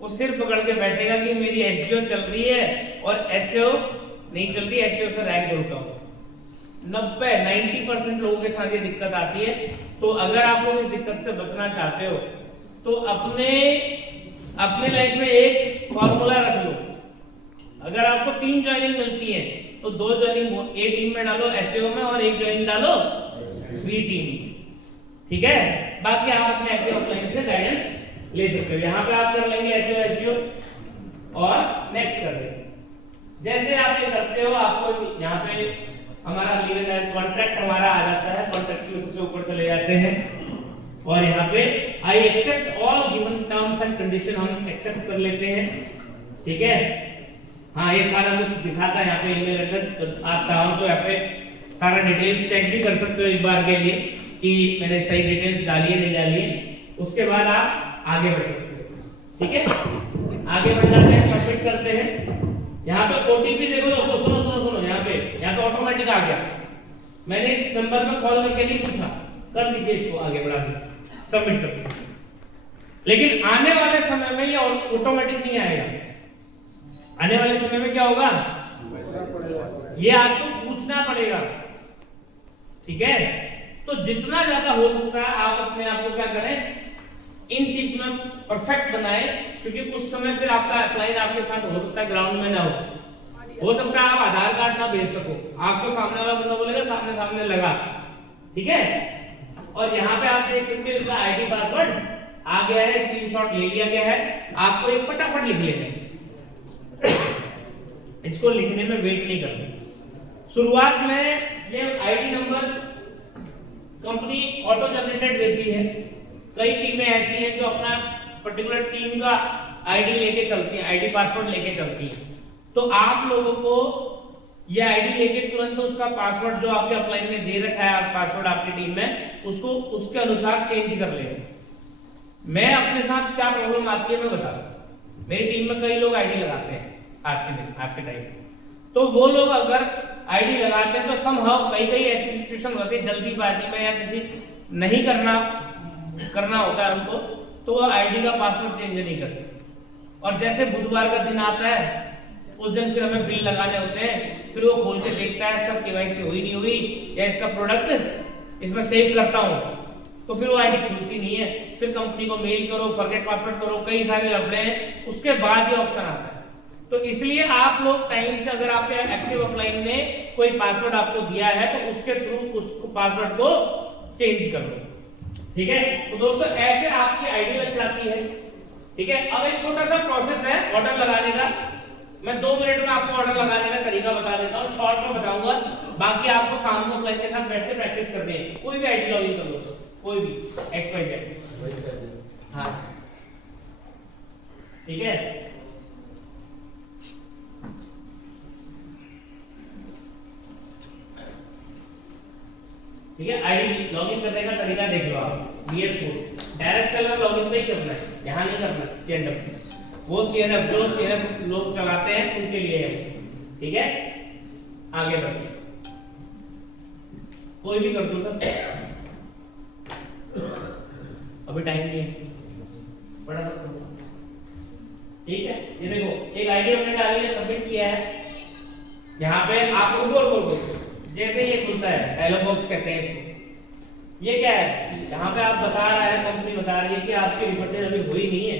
वो सिर पकड़ के बैठेगा कि मेरी एसडीओ चल रही है और एसईओ नहीं चल रही, एसईओ से रैंक जोड़ता हूं। 90% लोगों के साथ ये दिक्कत आती है। तो अगर आप लोग इस दिक्कत से बचना चाहते हो तो अपने लाइफ में एक फॉर्मूला रख लो। अगर आपको 3 ज्वाइनिंग मिलती है तो 2 ज्वाइनिंग ए टीम में डालो एसईओ में और 1 ज्वाइनिंग डालो बी टीम। ठीक है, बाकी आप अपने एक्टिव अपलाइन से गाइडेंस ले सकते हो। यहाँ पे आप कर लेंगे एसईओ एसईओ और नेक्स्ट कर लेंगे। जैसे आप ये करते हो आपको यहाँ पे हमारा लीगल एंड कॉन्ट्रैक्ट हमारा आ जाता है। कॉन्ट्रैक्ट में सबसे ऊपर चले जाते हैं और यहाँ पे I accept all given terms and condition हम एक्सेप्ट कर लेते हैं। ठीक है, हाँ ये सारा कुछ दिखाता है यहाँ पे ईमेल एड्रेस। तो आप चाहो तो यहाँ पे सारा डिटेल्स चेक भी कर सकते हो एक बार के लिए कि मैंने सही डिटेल्स डाली है नहीं डाली है। उसके बाद आप आगे बढ़ सकते हो। ठीक है, आगे बढ़ जाते हैं, सबमिट करते हैं। यहाँ पे ओटीपी देखो दोस्तों, सुनो यहाँ तो ऑटोमेटिक आ गया। मैंने इस नंबर में कॉल करके नहीं पूछा, कर दीजिए इसको, आगे बढ़ा दीजिए, सबमिट कर दीजिए। लेकिन आने वाले समय में ये ऑटोमेटिक नहीं आएगा। आने वाले समय में क्या होगा, ये आपको पूछना पड़ेगा। ठीक है, तो जितना ज्यादा हो सकता है आप अपने आप को क्या करें, इन चीज में परफेक्ट बनाए, क्योंकि उस समय फिर आपका अपलाइन आपके साथ हो सकता है ग्राउंड में ना हो सकता है आप आधार कार्ड ना भेज सको, आपको सामने वाला बंदा बोलेगा सामने लगा। ठीक है, और यहाँ पे आप देख सकते हो इसका आईडी पासवर्ड आ गया है, स्क्रीनशॉट ले लिया गया है। आपको ये फटाफट लिख लेना है, इसको लिखने में वेट नहीं करना। शुरुआत में ये ID number company auto generated देती है। कई टीमें ऐसी हैं जो अपना पर्टिकुलर टीम का आईडी लेके चलती हैं, आईडी पासवर्ड लेके चलती हैं। तो आप लोगों को ये आईडी लेके तुरंत उसका पासवर्ड जो आपके अपलाइन में दे रखा है पासवर्ड आपकी टीम में, उसको उसके अनुसार चेंज कर लेना। मैं अपने साथ क्या प्रॉब्लम आती है मैं बता रहा हूं। मेरी टीम में कई लोग आईडी लगाते हैं आज के टाइम, तो वो लोग अगर आईडी लगाते हैं तो समहाउ कई ऐसी सिचुएशन होती है जल्दीबाजी में या किसी नहीं करना होता है उनको, तो वो आईडी का पासवर्ड चेंज नहीं करते। और जैसे बुधवार का दिन आता है उस दिन फिर हमें बिल लगाने होते हैं, फिर वो खोल के देखता है सब केवाईसी हुई नहीं हुई या इसका प्रोडक्ट इसमें सेव करता हूँ, तो फिर वो आईडी खुलती नहीं है। फिर कंपनी को मेल करो, फॉरगेट पासवर्ड करो, कई सारे लफड़े हैं, उसके बाद ये ऑप्शन आता है। तो इसलिए आप लोग टाइम से, अगर आपके एक्टिव अपलाइन ने कोई पासवर्ड आपको दिया है तो उसके थ्रू उस पासवर्ड को चेंज कर लो। ठीक है, तो दोस्तों ऐसे आपकी आईडी लग जाती है। ठीक है, अब एक छोटा सा प्रोसेस है ऑर्डर लगाने का। मैं 2 मिनट में आपको ऑर्डर लगाने का तरीका बता देता हूँ, शॉर्ट में बताऊंगा, बाकी आपको शाम को अपलाइन के साथ बैठ के प्रैक्टिस करनी है। कोई भी आईडी लॉगिन कर लो, कोई भी XYZ। हाँ ठीक है, ठीक है, आईडी लॉगिन करने का तरीका देख लो आप। BS code direct seller login पे ही करना है, यहाँ नहीं करना CNF। वो CNF जो CNF लोग चलाते हैं उनके लिए है। ठीक है, आगे बढ़िए, कोई भी कर दो सर, अभी टाइम नहीं है, बड़ा। ठीक है, ये देखो एक आईडी हमने डाली है, सबमिट किया है। यहाँ पे आप बोल जैसे ये खुलता है डायलॉग बॉक्स कहते हैं इसको, ये क्या है, यहाँ पे आप बता रहा है, कंपनी बता रही है कि आपकी रिपर्चेज अभी हुई नहीं है,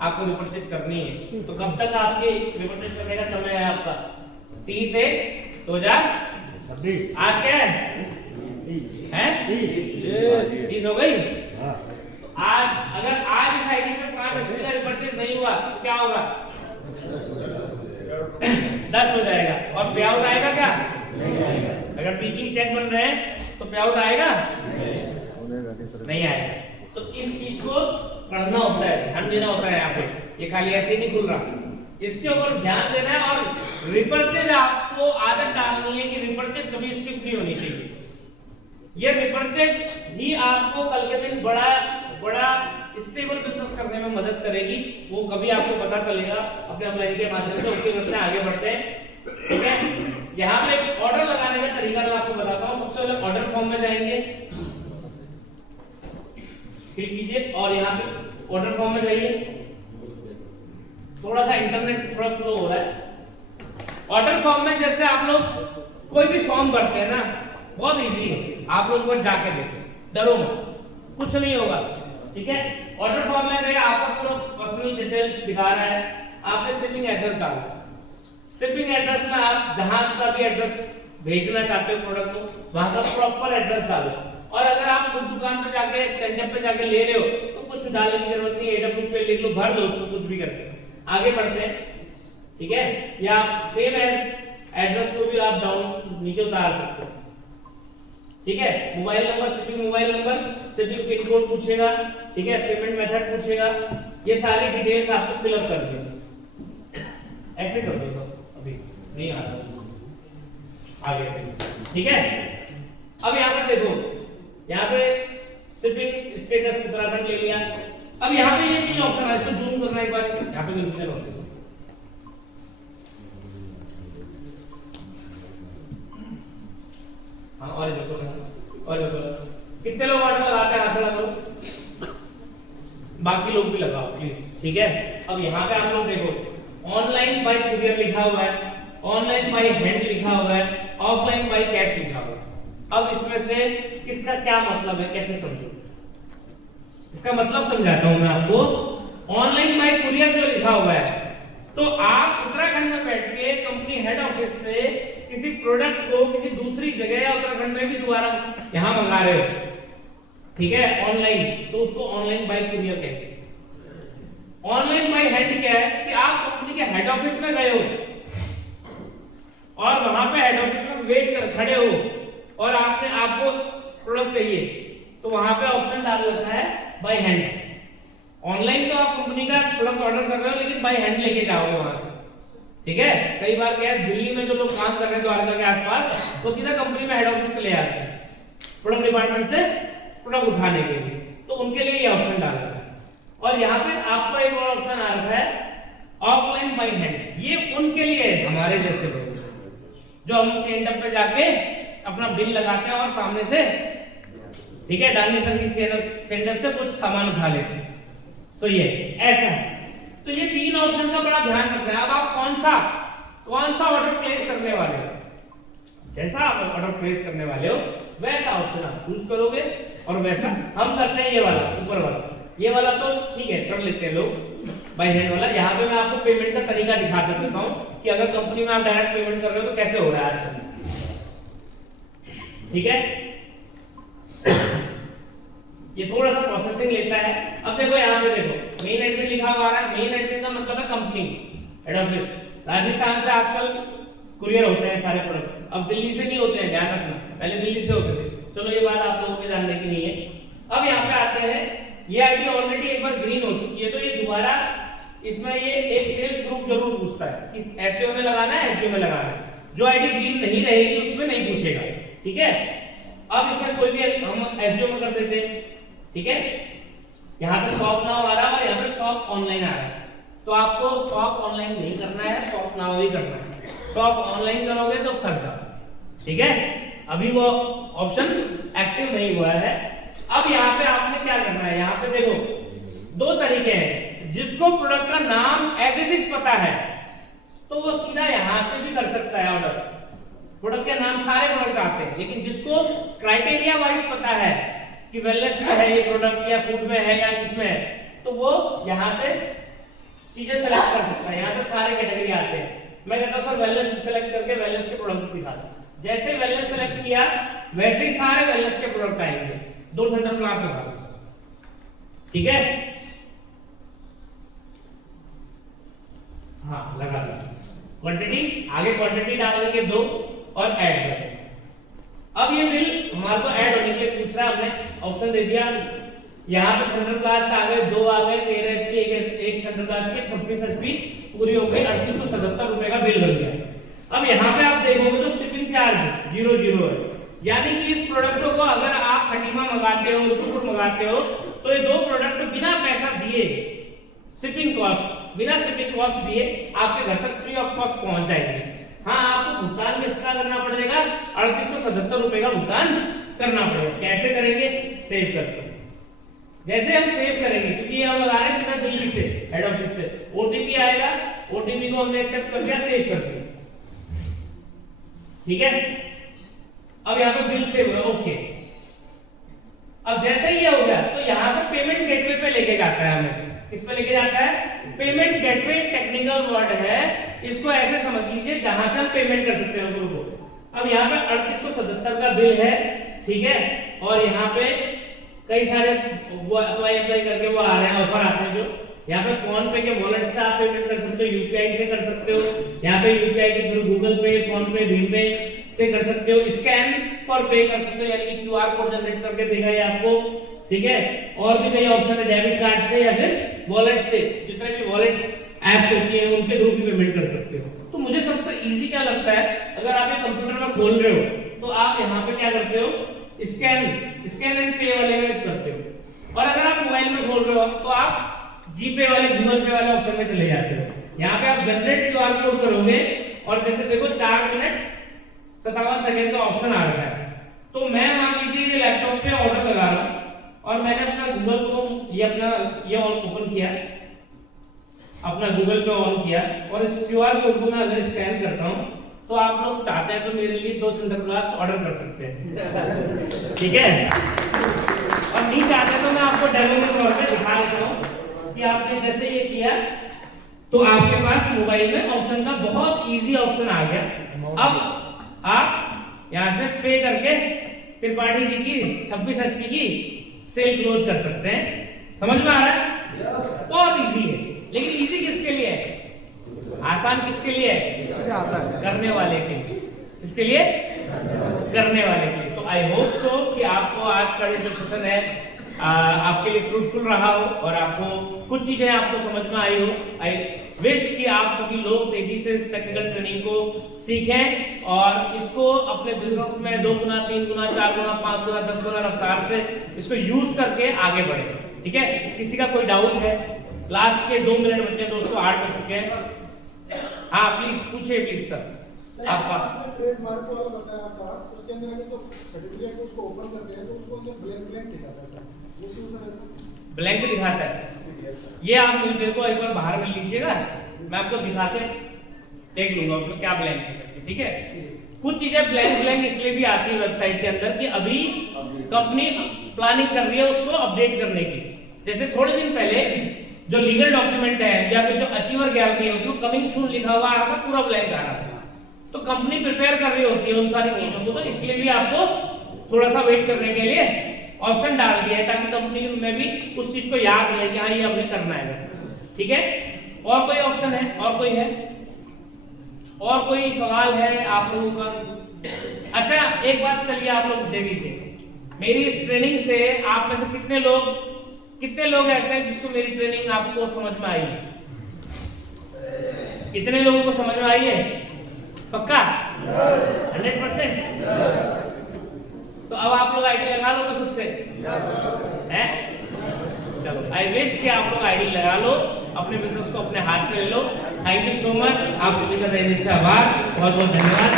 आपको रिपर्चेज करनी है। तो कब तक आपकी रिपर्चेज करने का समय है आपका? 30/1/2026। आज क्या है? 30 हो गई। आज अगर आज इस आईडी पे 580 का रिपर्चेज नहीं हुआ तो क्या होगा? 10 हो जाएगा। और पे आउट आएगा क्या? अगर वीकली चेक बन रहे हैं तो पे आउट आएगा? नहीं आएगा। तो इस चीज को पढ़ना होता है, ध्यान देना होता है। यहाँ पे ये खाली ऐसे ही नहीं खुल रहा, इसके ऊपर ध्यान देना है। और रिपर्चेज आपको आदत डालनी है कि रिपर्चेज कभी स्किप नहीं होनी चाहिए। ये रिपर्चेज ही आपको कल के दिन बड़ा स्टेबल बिजनेस करने में मदद करेगी। वो कभी आपको पता चलेगा अपने ऑनलाइन के माध्यम से। ओके करते हैं, आगे बढ़ते हैं। ठीक है, यहाँ पे ऑर्डर लगाने का तरीका मैं आपको बताता हूँ। सबसे पहले ऑर्डर फॉर्म में जाएंगे, क्लिक कीजिए और यहाँ पे ऑर्डर फॉर्म में जाइए। थोड़ा सा इंटरनेट थोड़ा स्लो हो रहा है। ऑर्डर फॉर्म में जैसे आप लोग कोई भी फॉर्म भरते हैं ना, बहुत इजी है, आप लोग बस जाके देखो, डरो मत, कुछ नहीं होगा। ठीक है, ऑर्डर फॉर्म में गए, आपको पर्सनल डिटेल्स दिखा रहा है, आपने शिपिंग एड्रेस डाला। शिपिंग एड्रेस में आप जहां का भी एड्रेस भेजना चाहते हो प्रोडक्ट को, वहां का प्रॉपर एड्रेस डालो। और अगर आप खुद दुकान पे जाके स्टैंडअप पे जाके ले रहे हो तो कुछ डालने की जरूरत नहीं है, AW पे लिख लो, भर दो उसको, कुछ भी करके आगे बढ़ते हैं। ठीक है, या सेम एज एड्रेस को भी आप डाउन नीचे उतार सकते हो। ठीक है, mobile number, shipping mobile number, shipping pin code पूछेगा। ठीक है, पेमेंट मेथड पूछेगा। ये सारी डिटेल्स आपको फिलअप कर देंगे। ऐसे कर दो सब, अभी नहीं आ रहा आगे से। ठीक है, अब यहाँ पे देखो, यहाँ पे शिपिंग स्टेटस उत्तराखंड ले लिया। अब यहाँ पे ये चीज ऑप्शन है, इसको जूम करना एक बार, यहाँ पे विजिबल होता है। हाँ, और देखो कितने लोग ऑर्डर लगाते हैं, हाथ लगाओ, बाकी लोग भी लगाओ प्लीज। ठीक है, अब यहाँ पे आप लोग देखो, ऑनलाइन बाय कुरियर लिखा हुआ है, ऑनलाइन बाय हैंड लिखा हुआ है, ऑफलाइन बाय कैश लिखा हुआ है। अब इसमें से किसका क्या मतलब है, कैसे समझो? इसका मतलब समझाता हूं मैं आपको। ऑनलाइन बाय कुरियर जो लिखा हुआ है, तो आप उत्तराखंड में बैठ के कंपनी हेड ऑफिस से किसी प्रोडक्ट को किसी दूसरी जगह या उत्तराखंड में भी दोबारा यहां मंगा रहे हो, ठीक है, ऑनलाइन, तो उसको ऑनलाइन बाय कुरियर कहते हैं। ऑनलाइन बाय हैंड क्या है कि आप कंपनी के हेड ऑफिस में गए हो और वहां पे हेड ऑफिस में वेट कर खड़े हो और आपको प्रोडक्ट चाहिए, तो वहां पे ऑप्शन डाल रखा है बाय हैंड। ऑनलाइन तो आप कंपनी का प्रोडक्ट ऑर्डर कर रहे हो, लेकिन बाय हैंड लेके जाओगे वहां से। ठीक है, कई बार क्या है, दिल्ली में जो लोग काम कर रहे हैं द्वारका के आसपास, वो सीधा कंपनी में हेड ऑफिस चले जाते हैं प्रोडक्ट डिपार्टमेंट से प्रोडक्ट उठाने के लिए, तो उनके लिए ये ऑप्शन डाल रखा है। और यहाँ पे आपको एक और ऑप्शन आ रखा है ऑफलाइन बाय हैंड। ये उनके लिए है, हमारे जैसे लोग जो हम स्टैंडअप पे जाके अपना बिल लगाते हैं और सामने से, ठीक है, डांडी सर की स्टैंडअप से कुछ सामान उठा लेते हैं। तो ये ऐसा है। तो ये तीन ऑप्शन का बड़ा ध्यान रखना है। अब आप कौन सा ऑर्डर प्लेस करने वाले हो, जैसा आप ऑर्डर प्लेस करने वाले हो वैसा ऑप्शन आप चूज करोगे। और वैसा हम करते हैं ये वाला, ऊपर वाला, ये वाला तो ठीक है कर लेते हैं लोग बाय हैंड वाला। यहाँ पे मैं आपको पेमेंट का तरीका दिखा देता हूँ कि अगर कंपनी में आप डायरेक्ट पेमेंट कर रहे हो तो कैसे हो रहा है आजकल। ठीक है, ये थोड़ा सा प्रोसेसिंग लेता है। अब देखो यहाँ पे देखो मेन एडमिन लिखा हुआ है। मेन एडमिन का मतलब है कंपनी हेड ऑफिस। राजस्थान से आजकल कुरियर होते हैं सारे प्रोडक्ट्स, अब दिल्ली से नहीं होते हैं, ध्यान रखना, पहले दिल्ली से होते थे। चलो ये बात आप लोगों को जानने की नहीं है। अब यहाँ पे आते हैं, ये आईडी ऑलरेडी एक बार ग्रीन हो चुकी है, तो ये दोबारा इसमें ये एक सेल्स ग्रुप जरूर पूछता है कि एसईओ में लगाना है, एसईओ में लगाना है। जो आईडी ग्रीन नहीं रहेगी उसमें नहीं पूछेगा। ठीक है, अब इसमें कोई भी हम एसईओ में कर देते हैं। ठीक है, यहाँ पे शॉप नाउ आ रहा है और यहाँ पे शॉप ऑनलाइन आ रहा है, तो आपको शॉप ऑनलाइन नहीं करना है, शॉप नाउ ही करना है। शॉप ऑनलाइन करोगे तो फंस जाओ। ठीक है, अभी वो ऑप्शन एक्टिव नहीं हुआ है। अब यहाँ पे आपने क्या करना है, यहाँ पे देखो दो तरीके हैं। जिसको प्रोडक्ट का नाम एज इट इज पता है तो वो सीधा यहां से भी कर सकता है ऑर्डर। प्रोडक्ट के नाम सारे प्रोडक्ट आते हैं, लेकिन जिसको क्राइटेरिया वाइज पता है कि वेलनेस में है ये प्रोडक्ट या फूड में है या किसमें है, तो वो यहाँ से चीजें सेलेक्ट कर सकता है। यहाँ से सारे कैटेगरी आते हैं। मैं कहता हूँ सर वेलनेस सेलेक्ट करके वेलनेस के प्रोडक्ट दिखा दो। जैसे वेलनेस सेलेक्ट किया वैसे ही सारे वेलनेस के प्रोडक्ट आएंगे। 2 सेंटर क्लास होगा, ठीक है। हाँ लगा दो क्वांटिटी, आगे क्वांटिटी डाल देंगे 2 और ऐड कर देंगे। अब ये बिल हमारे को ऐड होने के लिए पूछ रहा है, हमने ऑप्शन दे दिया। यहाँ पे सेंटर क्लास आ गए 2 आ गए, 13 एसपी एक सेंटर क्लास के 26 एसपी पूरी हो गई, 3877 रुपए का बिल बन गया। अब यहाँ पे आप देखोगे तो शिपिंग चार्ज 00 है, यानी कि इस प्रोडक्ट को अगर आप खटीमा मंगाते हो, टुकुट मंगाते हो, तो ये 2 प्रोडक्ट बिना पैसा दिए शिपिंग कॉस्ट, बिना शिपिंग कॉस्ट दिए आपके घर तक फ्री ऑफ कॉस्ट पहुंच जाएंगे। हाँ आपको भुगतान किसका करना पड़ेगा, 3877 रुपए का भुगतान करना पड़ेगा। कैसे करेंगे, सेव करके। जैसे हम सेव करेंगे, क्योंकि हम लगा रहे हैं सीधा दिल्ली से हेड ऑफिस से, ओटीपी आएगा, ओटीपी को हमने एक्सेप्ट कर दिया, सेव कर दिया, ठीक है। अब यहाँ पे बिल सेव हुआ, ओके। अब जैसे ही ये हो गया तो यहाँ से पेमेंट गेटवे पे लेके जाता है हमें। किस पे लेके जाता है, पेमेंट गेटवे टेक्निकल वर्ड है, इसको ऐसे समझ लीजिए जहां से हम पेमेंट कर सकते हैं लोगों को। अब यहाँ पे 3877 का बिल है, ठीक है, और यहाँ पे कई सारे वो अप्लाई करके वो आ रहे हैं, ऑफर आते हैं जो यहाँ पे फोन पे के वॉलेट से आप पेमेंट कर सकते हो, यूपीआई से कर सकते हो, यहाँ पे यूपीआई के थ्रू गूगल पे, फोन पे, भीम पे से कर सकते हो, स्कैन फॉर पे कर सकते हो, यानी कि क्यूआर कोड जनरेट करके देगा ये आपको, ठीक है। और भी कई ऑप्शन है, डेबिट कार्ड से या फिर वॉलेट से, जितने भी वॉलेट एप्स होती हैं उनके थ्रू भी पेमेंट कर सकते हो। तो मुझे सबसे इजी क्या लगता है, अगर आप ये कंप्यूटर में खोल रहे हो तो आप यहाँ पे क्या करते हो, स्कैन एंड पे वाले में करते हो, और अगर आप मोबाइल में खोल रहे हो तो आप जीपे वाले, गूगल पे वाले ऑप्शन में चले जाते हो। यहाँ पे आप जनरेट क्यूआर कोड करोगे और जैसे देखो 4 मिनट 57 सेकंड का ऑप्शन आ रहा है। तो मैं मान लीजिए ये लैपटॉप पे ऑर्डर लगा रहा हूँ और मैंने अपना गूगल को ये ओपन किया, अपना गूगल पे ऑन किया, और इस क्यूआर कोड को मैं अगर स्कैन करता हूँ तो आप लोग चाहते हैं तो मेरे लिए 2 सेंटर क्लास ऑर्डर कर सकते हैं, ठीक है। और नहीं चाहते तो मैं आपको डेमो के तौर पे दिखा देता हूँ कि आपने जैसे ये किया तो आपके पास मोबाइल में ऑप्शन का बहुत इजी ऑप्शन आ गया। अब आप यहाँ से पे करके त्रिपाठी जी की 26 एसपी की सेल क्लोज कर सकते हैं। समझ में आ रहा है? बहुत इजी है, लेकिन इजी किसके लिए है, आसान किसके लिए है, करने वाले के लिए। किसके लिए, करने वाले के लिए। तो आई होप सो कि आपको आज का ये जो सेशन है आपके लिए फ्रूटफुल रहा हो और आपको कुछ चीजें आपको समझ में आई हो। आई विश कि आप सभी लोग तेजी से इस टेक्निकल ट्रेनिंग को सीखें और इसको अपने बिजनेस में 2 गुना, 3 गुना, 4 गुना, 5 गुना, 10 गुना रफ्तार से इसको यूज करके आगे बढ़े, ठीक है। किसी का कोई डाउट है? लास्ट के 2 मिनट बचे दोस्तों, 8 बज चुके हैं। हाँ प्लीज पूछिए, प्लीज सर। आपका ट्रेडमार्क वाला बताया था, उसके अंदर अगर तो सर्टिफिकेट को उसको ओपन करते हैं तो उसको अंदर ब्लैंक दिखाता है सर, ये क्यों सर ऐसा? ब्लैंक दिखाता है, ये आप मेरे को एक बार बाहर मिल लीजिएगा, मैं आपको दिखा के देख लूंगा उसमें क्या ब्लैंक है, ठीक है। कुछ चीजें ब्लैंक इसलिए भी आती है वेबसाइट के अंदर कि अभी कंपनी प्लानिंग कर रही है उसको अपडेट करने की। जैसे थोड़े दिन पहले जो लीगल डॉक्यूमेंट है या फिर जो अचीवर गारंटी है उसमें कमिंग सून लिखा हुआ आ रहा था, पूरा ब्लैंक आ रहा था। तो कंपनी प्रिपेयर कर रही होती है उन सारी चीजों को, तो इसलिए भी आपको थोड़ा सा वेट करने के लिए ऑप्शन डाल दिया है ताकि कंपनी में भी उस चीज को याद रहे कि हाँ ये हमने करना है, ठीक है। और कोई ऑप्शन है? और कोई है? और कोई सवाल है आप लोगों का? अच्छा एक बात चलिए आप लोग देख लीजिए, मेरी इस ट्रेनिंग से आप में से कितने लोग ऐसे हैं जिसको मेरी ट्रेनिंग आपको समझ में आई है? कितने लोगों को समझ में आई है? पक्का 100%? तो अब आप लोग आईडी लगा लोगे खुद से हैं? चलो आई विश कि आप लोग आईडी लगा लो, अपने बिजनेस को अपने हाथ में ले लो। थैंक यू सो मच, आप सभी का तहे दिल से आभार, बहुत बहुत धन्यवाद।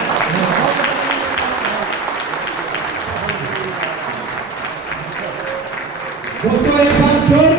दोस्तों एक बार जोर